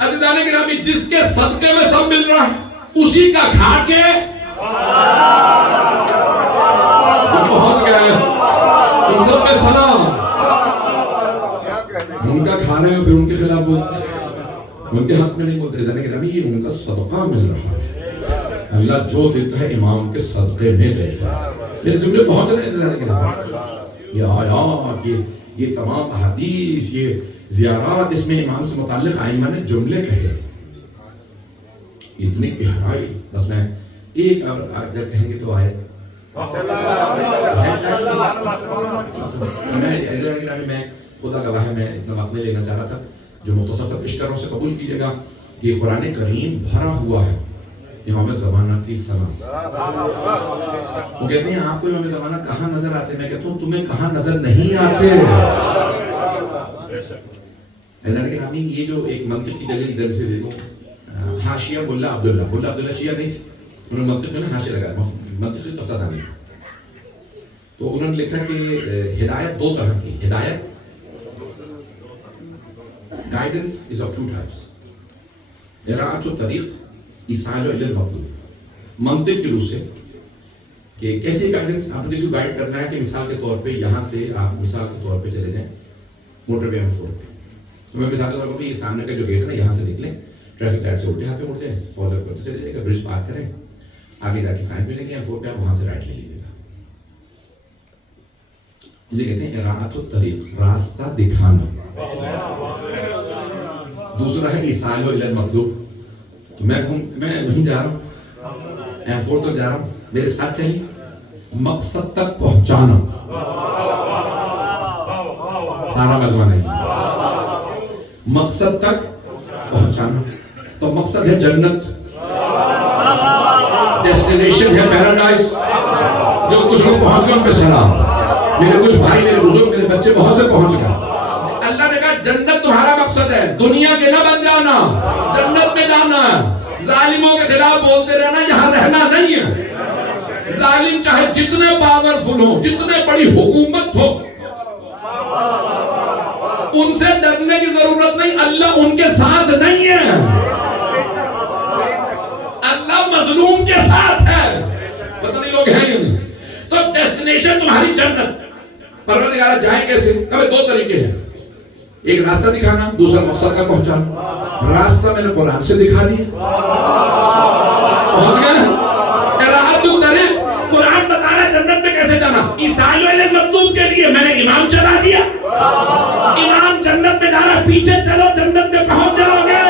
عزیزان گرامی, جس کے صدقے میں سب مل رہا ہے اسی کا کھا کے پہنچ گئے. ان سب پہ سلام. ان کا کھا رہے ہو پھر ان کے خلاف بولتے ہیں, ان کے حق میں نہیں بولتے. یہ ان کا صدقہ مل رہا ہے. اللہ جو دیتا ہے امام کے صدقے میں دیتا ہے. میرے جملے پہنچ رہے ہیں. یہ آیات, یہ تمام احادیث, یہ زیارات, اس میں امام سے متعلق ائمہ نے جملے کہے. اتنی گہرائی. بس میں ایک اگر کہیں گے تو آیت میں خدا گواہ ہے, میں اتنا وقت نہیں لینا چاہ رہا تھا. جو مختصر سا پیش کر رہا ہوں اسے قبول کیجیے گا. یہ قرآن کریم بھرا ہوا ہے امام زمانہ کی سنا سے. وہ کہتے ہیں آپ کو امام زمانہ کہاں نظر آتے؟ میں کہتا ہوں تمہیں کہاں نظر نہیں آتے. یہ جو ایک منطق کی دلیل ادھر سے دیکھو. حاشیہ ملا عبداللہ شیعہ نہیں تھے, انہوں نے منطق میں حاشیہ لگایا, منطق کی تفصیل نہیں. تو انہوں نے لکھا کہ ہدایت دو طرح کی. ہدایت guidance is of two types. اراعۃ الطریق ایصال الی المطلوب. منطق کی روح سے کہ کیسے گائیڈنس, آپ نے کسی کو گائیڈ کرنا ہے کہ مثال کے طور پہ یہاں سے آپ مثال کے طور پہ چلے جائیں موٹر وے میں چھوڑ کے. تو میں مثال کے طور پہ یہ سامنے کا جو گیٹ ہے نا یہاں سے نکلیں, ٹریفک لائٹ سے الٹے ہاتھ پہ مڑ جائیں, فالو کرتے چلے جائے گا, برج پار کریں, آگے جا کے سائنس ملیں گے M4 پہ, آپ وہاں سے رائٹ لے لیجیے گا. اسے کہتے ہیں اراعۃ الطریق, راستہ دکھانا. دوسرا ہے ایصال الی المطلوب. تو میں وہیں جا رہا ہوں, M4 تک جا رہا ہوں, میرے ساتھ چلیے, مقصد تک پہنچانا. سارا مجمع نہیں, مقصد تک پہنچانا. تو مقصد ہے جنت, ڈیسٹینیشن ہے پیراڈائز. جو کچھ لوگ پہنچ گئے ان پہ سلام. میرے کچھ بھائی, میرے بزرگ, میرے بچے بہت سے پہنچ گئے. اللہ نے کہا جنت تمہارا مقصد ہے, دنیا کے نہ بن جانا, جنت میں جانا ہے. ظالموں کے خلاف بولتے رہنا, یہاں رہنا نہیں ہے. ظالم چاہے جتنے پاورفل ہو, جتنے بڑی حکومت ہو, ان سے ڈرنے کی ضرورت نہیں. اللہ ان کے ساتھ نہیں ہے, اللہ مظلوم کے ساتھ ہے. پتہ نہیں لوگ ہیں یا نہیں. تو ڈیسٹینیشن تمہاری جنت. پروردگار جائیں کیسے؟ کبھی دو طریقے ہیں, ایک راستہ دکھانا, دوسرا مقصد کا پہنچانا. راستہ میں نے قرآن سے دکھا دیا, پہنچ گئے. اراعۃ الطریق, قرآن بتا رہا ہے جنت میں کیسے جانا. ایصال الی المطلوب کے لیے میں نے امام چلا دیا, امام جنت میں جا رہا ہے, پیچھے چلو جنت میں پہنچ جاؤ گے.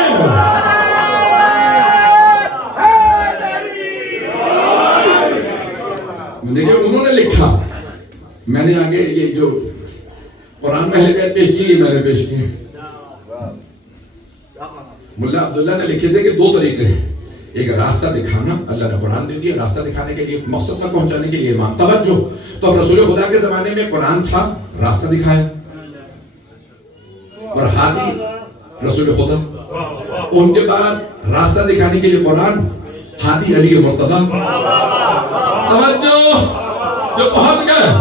دیکھیں انہوں نے لکھا, میں نے آگے یہ جو قرآن میں پیش کی, میں نے پیش کی. ملا عبداللہ نے لکھے تھے کہ دو طریقے ہیں, ایک راستہ دکھانا, اللہ نے قرآن دے دیا, راستہ دکھانے کے لیے, مقصد تک پہنچانے کے لیے امام. توجہ, تو اب رسول خدا کے زمانے میں قرآن تھا, راستہ دکھایا, اور ہادی رسول خدا. ان کے بعد راستہ دکھانے کے لیے قرآن, ہادی علی مرتضیٰ. توجہ, جو پہنچ گئے.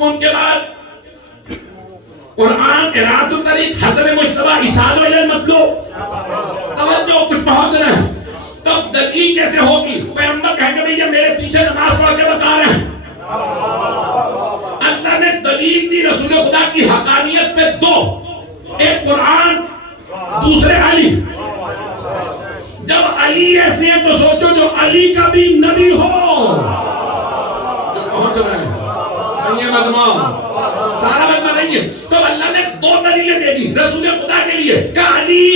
ان کے بعد قرآن, اراعۃ الطریق, حسن مجتبیٰ, ایصال الی المطلوب. توجہ, کچھ پہنچ رہے ہیں. تب دلیل کیسے ہوگی؟ پیغمبر کہیں گے بھئی میرے پیچھے نماز پڑھ کے بتا رہے ہیں. اللہ نے دلیل دی رسول خدا کی حقانیت پہ دو, ایک قرآن, دوسرے علی. جب علی ایسے ہیں تو سوچو جو علی کا بھی نبی ہو. جو پہنچ رہے ہیں, یہ مجمع سارا مجمع نہیں ہے. تو اللہ نے دو دلیلیں دے دی رسول خدا کے لیے کہ علی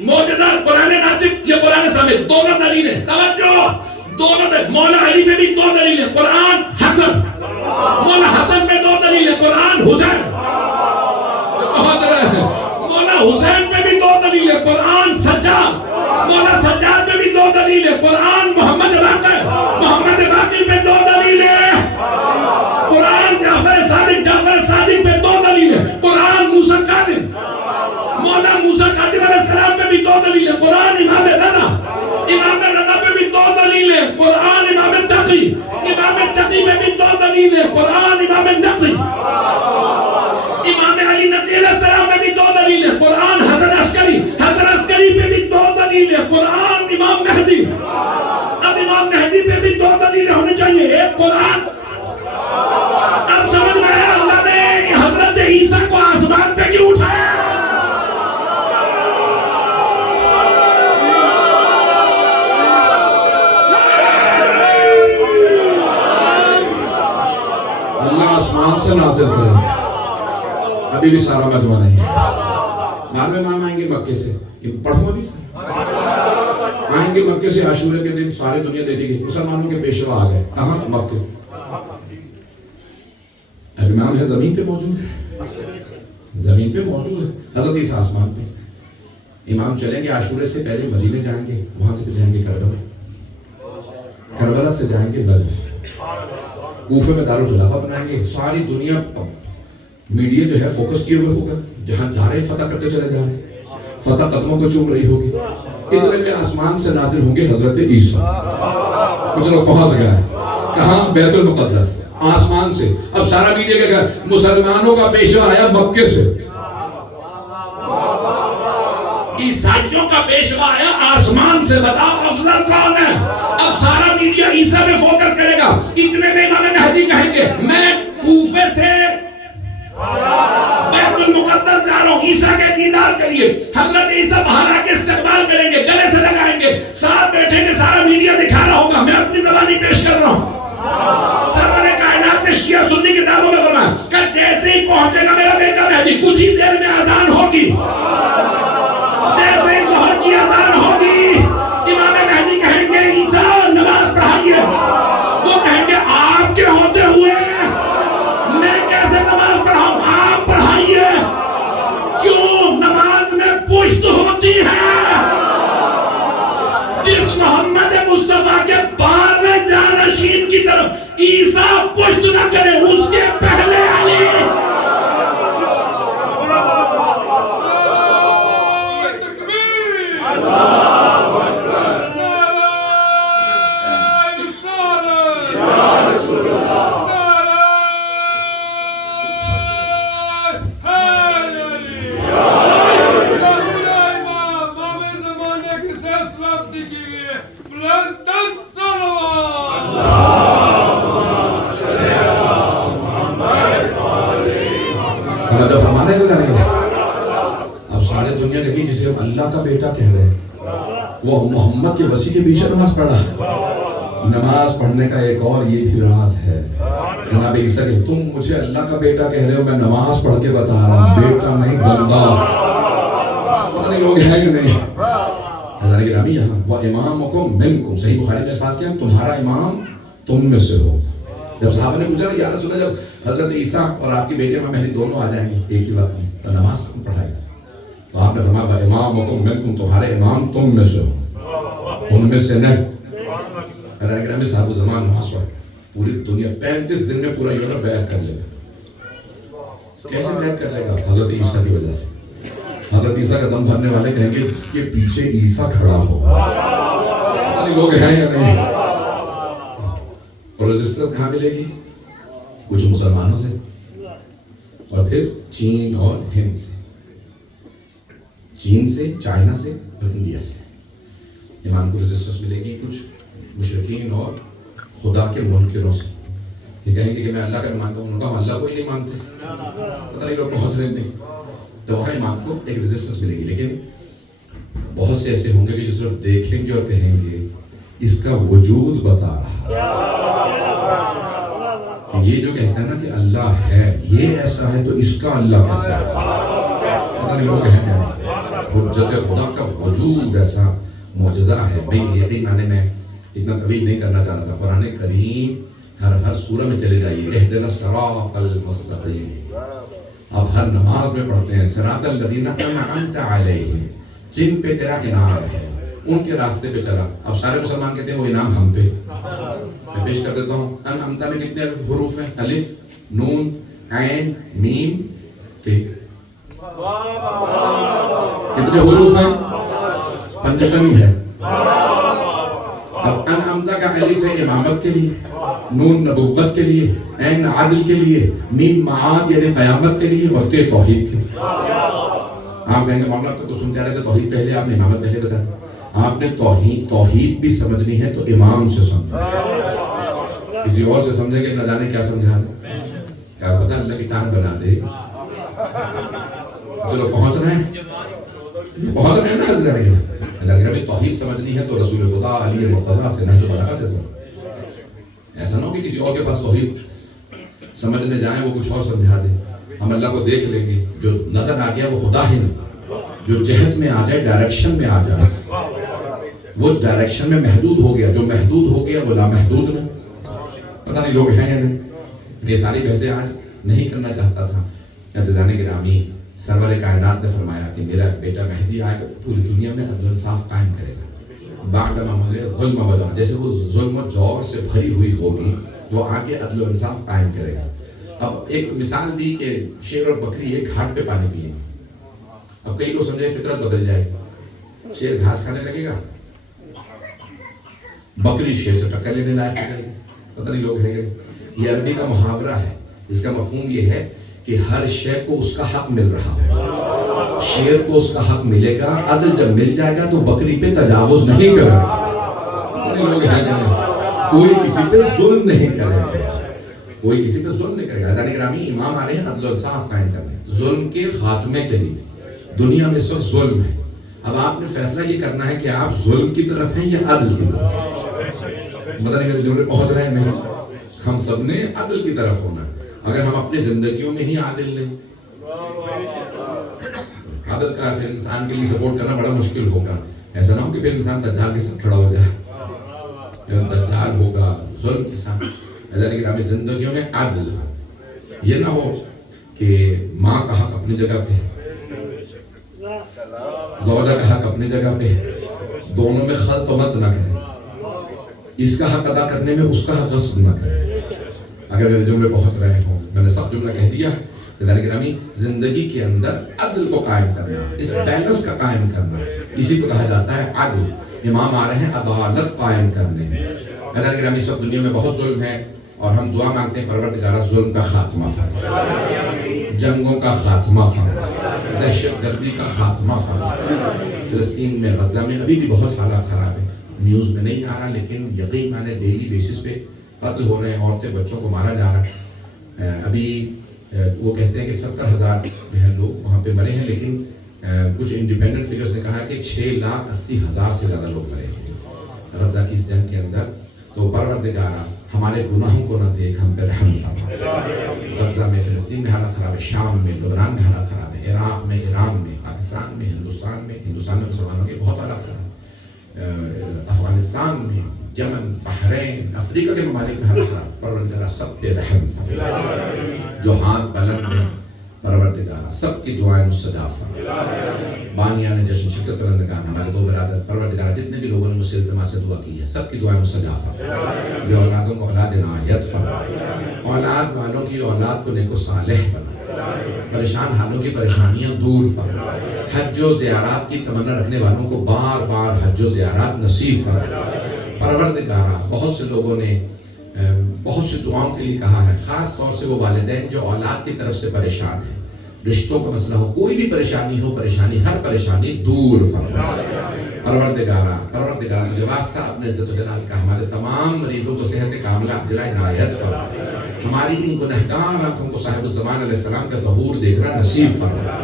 موجودہ قرآن ناطق, یہ قرآن ثابت, دونوں دلیلیں. توجہ, دونوں دلیل. مولا علی میں بھی دو دلیلیں, قرآن حسن. مولا حسن میں دو دلیلیں, قرآن حسین. پہنچ رہے ہیں. مولا حسین میں بھی دو دلیلیں, قرآن سجاد. مولا سجاد میں بھی دو دلیلیں, قرآن محمد باقر. محمد باقر میں دو دلیلیں, قرآن جعفر صادق. جعفر صادق میں دو دلیلیں, قرآن موسیٰ کاظم. مولا موسیٰ کاظم علیہ السلام میں بھی دو دلیلیں, قرآن امام رضا. امام رضا میں بھی دو دلیلیں, قرآن امام تقی. امام تقی میں بھی دو دلیلیں, قرآن امام نقی. امام علی نقی علیہ السلام میں بھی دو دلیلیں, قرآن حسن عسکری. حسن عسکری میں بھی دو دلیلیں, قرآن امام مہدی. سے نازل کرے. ابھی بھی سارا مجمع نہیں ہے. بعد میں امام آئیں گے مکے سے, یہ پڑھو ابھی آئیں گے مکے سے. عاشورے کے دن ساری دنیا دیکھے گی مسلمانوں کے پیشوا آ گئے. کہاں؟ مکے. اب امام ہے زمین پہ موجود ہے, زمین پہ موجود ہے. حضرت عیسیٰ آسمان پہ. امام چلیں گے عاشورے سے پہلے مدینے جائیں گے, وہاں سے پھر جائیں گے کربلا, کربلا سے جائیں گے نجف, کوفے میں دارالخلافہ بنائیں گے. ساری دنیا میڈیا جو ہے فوکس کیے ہوئے ہوگا, جہاں جا رہے فتح کرتے چلے جا رہے, فتح قدموں کو چوم رہی ہوگی. اتنے میں آسمان سے نازل ہوں گے حضرت عیسیٰ. کچھ لوگ پہنچ گئے ہیں کہاں؟ بیت المقدس, آسمان سے. اب سارا میڈیا کیا کہا؟ مسلمانوں کا پیشوا آیا مکے سے, عیسائیوں کا پیشوا آیا آسمان سے. بتاؤ افضل کون ہے؟ اب سارا میڈیا عیسیٰ میں فوکس کرے گا. اتنے میں امام مہدی کہیں گے میں کوفے سے بیت المقدس جا رہا ہوں عیسیٰ کے دیدار کے لیے. حضرت عیسیٰ باہر آ کے استقبال کریں گے, گلے سے لگائیں گے, ساتھ بیٹھیں گے, سارا میڈیا دکھا رہا ہوگا. میں اپنی زبانی پیش کر رہا ہوں. سرور کائنات نے شیعہ سنی کتابوں میں فرمایا کہ جیسے ہی پہنچے گا میرا بیٹا مہدی, کچھ ہی دیر میں اذان ہوگی. جیسے ہی ظہر کی اذان ہوگی امام مہدی کہیں گے عیسیٰ نماز پڑھائیے. وہ کہیں گے آپ کے ہوتے ہوئے میں کیسے نماز پڑھاؤں؟ آپ پڑھائیے. کیوں؟ نماز میں پشت ہوتی ہے. جس محمد مصطفیٰ کے بار میں جانشین کی طرف عیسیٰ پشت نہ کرے, اس کے پہلے علی. اب سارے دنیا کہی جسے ہم اللہ کا بیٹا کہہ رہے ہیں وہ محمد کے وسیع کے پیچھے نماز پڑھ رہا ہے. نماز پڑھنے کا ایک اور یہ بھی راز ہے. جناب عیسیٰ کہ تم مجھے اللہ کا بیٹا کہہ رہے ہو, میں نماز پڑھ کے بتا رہا ہوں, بیٹا نہیں بندہ. پتہ نہیں لوگ ہیں کہ نہیں. حضرت گرامی یہاں وَإِمَامُكُم مِّنكُم, صحیح بخاری میں الفاظ کیا, تمہارا امام تم میں سے ہو. جب صحابہ نے پوچھا یا رسول اللہ, جب حضرت عیسیٰ اور آپ کے بیٹے امام مہدی دونوں آ جائیں گے ایک ہی وقت میں, تو نماز کون پڑھائے گا؟ تو آپ نے فرمایا وَإِمَامُكُم مِّنكُم, تمہارے امام تم میں سے ہو, ان میں سے نہیں. حضرت گرامی صاحب زمان نماز پڑھ پوری دنیا 35 دن میں پورا یورپ بیعت کر لے گا. کیسے بیعت کر لے گا؟ حضرت عیسیٰ کی وجہ سے. حضرت عیسیٰ کا دم بھرنے والے کہیں گے جس کے پیچھے عیسیٰ کھڑا ہو. پتہ نہیں لوگ ہیں یا نہیں. اور رزسٹنس کہاں ملے گی؟ کچھ مسلمانوں سے, اور پھر چین اور ہند سے, چین سے, چائنا سے اور انڈیا سے. امام کو رزسٹنس ملے گی کچھ مشرکین اور خدا کے منکروں سے. یہ کہیں گے کہ میں اللہ کا مانتا ہوں, ان کا ہم اللہ کو ہی نہیں مانتے. پتہ نہیں لوگ پہنچ رہے نہیں. تو وہاں امام کو ایک رزسٹنس ملے گی. لیکن بہت سے ایسے ہوں گے کہ جو صرف دیکھیں گے اور کہیں گے اس کا وجود بتا رہا. یہ جو کہتا ہے نا کہ اللہ ہے, یہ ایسا ہے تو اس کا اللہ کیسا ہے؟ پتہ نہیں لوگ کہیں گے حجت خدا کا وجود ایسا معجزہ ہے. بھئی یقین آنے میں اتنا طویل نہیں کرنا چاہ رہا تھا. قرآن کریم ہر سورہ میں چلے جائیے, اہدنا الصراط المستقیم. اب ہر نماز میں پڑھتے ہیں صراط الذین انعمت علیہم, جن پہ تیرا انعام ہے, ان کے راستے پہ چلا. اب سارے مسلمان کہتے ہیں وہ انعام ہم پہ. میں پیش کر دیتا ہوں. انعمت میں کتنے حروف ہیں؟ الف, نون, عین, میم, تے. کتنے حروف ہیں؟ پنجتنی ہے. اب انعمت کا الف ہے امامت کے لیے, نون نبوت کے لیے, عین عدل کے لیے, میم معاد یعنی قیامت کے لیے, اور تے توحید کے لیے. آپ کہیں گے مولانا اب تک تو سنتے آ رہے تھے توحید پہلے, آپ نے امامت پہلے بتایا. آپ نے توحید بھی سمجھنی ہے تو امام سے سمجھنا. کسی اور سے سمجھے کہ نہ جانے کیا سمجھا دے, کیا پتا اللہ کی ٹانگ بنا دے. چلو پہنچ رہے ہیں نا حضرت گرامی. حضرت گرامی توحید سمجھنی ہے تو رسول خدا علی مرتضیٰ سے نہج البلاغہ سے سمجھ. ایسا نہ ہو کہ کسی اور کے پاس توحید سمجھنے جائیں وہ کچھ اور سمجھا دیں. ہم اللہ کو دیکھ لیں گے. جو نظر آ گیا وہ خدا ہی نہیں. جو جہت میں آ جائے، ڈائریکشن میں آ جائے، وہ ڈائریکشن میں محدود ہو گیا. جو محدود ہو گیا وہ لامحدود نہیں. پتہ نہیں لوگ ہیں یا نہیں. یہ ساری بحثیں آج نہیں کرنا چاہتا تھا. عزیزان گرامی، سرور کائنات نے فرمایا کہ میرا بیٹا مہدی آئے گا، پوری دنیا میں عدل و انصاف قائم کرے گا. بعد ظلم و جور، جیسے وہ ظلم و جور سے بھری ہوئی ہوگی، وہ آگے عدل و انصاف قائم کرے گا. اب ایک مثال دی کہ شیر اور بکری ایک گھاٹ پہ پانی پیئیں. اب کئی لوگ سمجھے فطرت بدل جائے گی. شیر گھاس کھانے لگے گا، بکری شیر سے ٹکر لینے لائق ہو جائے گی. پتہ نہیں لوگ ہے. یہ عربی کا محاورہ ہے. اس کا مفہوم یہ ہے کہ ہر شے کو اس کا حق مل رہا ہے. شیر کو اس کا حق ملے گا. عدل جب مل جائے گا تو بکری پہ تجاوز نہیں کرے گا. لوگ کوئی کسی پہ ظلم نہیں کرے گا. کوئی کسی پہ ظلم نہیں کرے گا. عزیزان گرامی، امام آ رہے ہیں عدل و انصاف قائم کرنے، ظلم کے خاتمے کے لیے. دنیا میں اس وقت ظلم ہے. اب آپ نے فیصلہ یہ کرنا ہے کہ آپ ظلم کی طرف ہیں یا عدل کی طرف. مطلب میرے جملے پہنچ رہے ہیں نہیں. ہم سب نے عدل کی طرف ہونا. اگر ہم اپنی زندگیوں میں ہی عادل نہیں، عدل کا پھر انسان کے لیے سپورٹ کرنا بڑا مشکل ہوگا. ایسا نہ ہو کہ پھر انسان دجال کے ساتھ کھڑا ہو جائے. دجال ہوگا ظلم کے ساتھ. عزیزان گرامی، زندگیوں میں عدل ہو. یہ نہ ہو کہ ماں کا حق اپنی جگہ پہ ہے، زوجہ کا حق اپنی جگہ پہ ہے، دونوں میں خلط و مت نہ کریں. اس کا حق ادا کرنے میں اس کا حق غصب نہ کریں. اگر میرے جملے پہنچ رہے ہوں، میں نے سب جملہ کہہ دیا. عزیزان گرامی، زندگی کے اندر عدل کو قائم کرنا، اس بیلنس کا قائم کرنا، اسی کو کہا جاتا ہے عدل. امام آ رہے ہیں عدالت قائم کرنے میں. عزیزان گرامی، سب دنیا میں بہت ظلم ہے اور ہم دعا مانگتے ہیں پروردگارہ ظلم کا خاتمہ فرما، جنگوں کا خاتمہ فرما، دہشت گردی کا خاتمہ فرما. فلسطین میں، غزہ میں ابھی بھی بہت حالات خراب ہیں. نیوز میں نہیں آ رہا لیکن یقین مانے ڈیلی بیسس پہ قتل ہو رہے ہیں، عورتیں بچوں کو مارا جا رہا ہے. ابھی وہ کہتے ہیں کہ 70,000 لوگ وہاں پہ مرے ہیں، لیکن کچھ انڈیپینڈنٹ فگرز نے کہا کہ 6,80,000 سے زیادہ لوگ مرے ہیں غزہ کی اس جنگ کے اندر. تو پروردگارہ ہمارے گناہوں کو نہ دیکھ، ہم پہ رحم فرما. غزہ میں، فلسطین میں حالات خراب ہے، شام میں، لبنان میں حالات خراب ہے، عراق میں، ایران میں، پاکستان میں، ہندوستان میں مسلمانوں کے بہت حالات خراب ہے، افغانستان میں، یمن، بحرین، افریقہ کے ممالک میں حالات خراب. پروردگارہ سب پہ رحم فرما. جو ہاتھ بلند ہیں پروردگارہ سب کی دعائیں مستجاب فرما. بانیان جشن شرکت کنندگان، ہمارے دو برادر، پروردگارہ جتنے بھی لوگوں نے مجھ سے التماس سے دعا کی ہے، سب کی دعائیں مستجاب فرما. بے اولادوں کو اولاد عنایت فرما. اولاد والوں کی اولاد کو نیک و صالح بنا. پریشان حالوں کی پریشانیاں دور فرما. حج و زیارات کی تمنا رکھنے والوں کو بار بار حج و زیارات نصیب فرما. پروردگارہ بہت سے لوگوں نے بہت سی دعاؤں کے لیے کہا ہے، خاص طور سے وہ والدین جو اولاد کی طرف سے پریشان ہیں، رشتوں کا مسئلہ ہو، کوئی بھی پریشانی ہو، ہر پریشانی دور فرما. پروردگارہ تجھے واسطہ اپنے عزت و جلال کا ہمارے تمام مریضوں کو صحت کاملہ عاجلہ عنایت فرما. ہماری ان گنہگار آنکھوں کو صاحب الزمان علیہ السلام کا ظہور دیکھنا نصیب فرما.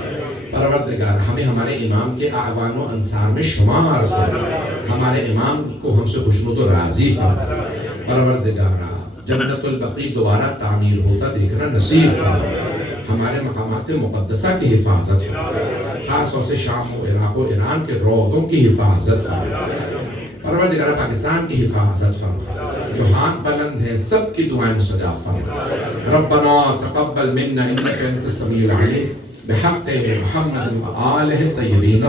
پروردگار ہمیں ہمارے امام کے اعوان و انصار میں شمار فرما. ہمارے امام کو ہم سے خوشنود و راضی فرما. پروردگارہ جنت البقیع دوبارہ تعمیر ہوتا دیکھنا نصیب فرما. ہمارے مقامات مقدسہ کی حفاظت فرما. خاص طور سے شام و عراق و ایران کے روضوں کی حفاظت فرما. پروردگارہ پاکستان کی حفاظت فرما. جو ہاتھ بلند ہیں سب کی دعائیں مستجاب فرما. ربنا تقبل منا انک انت السمیع العلیم بحق محمد و آلہ الطیبین.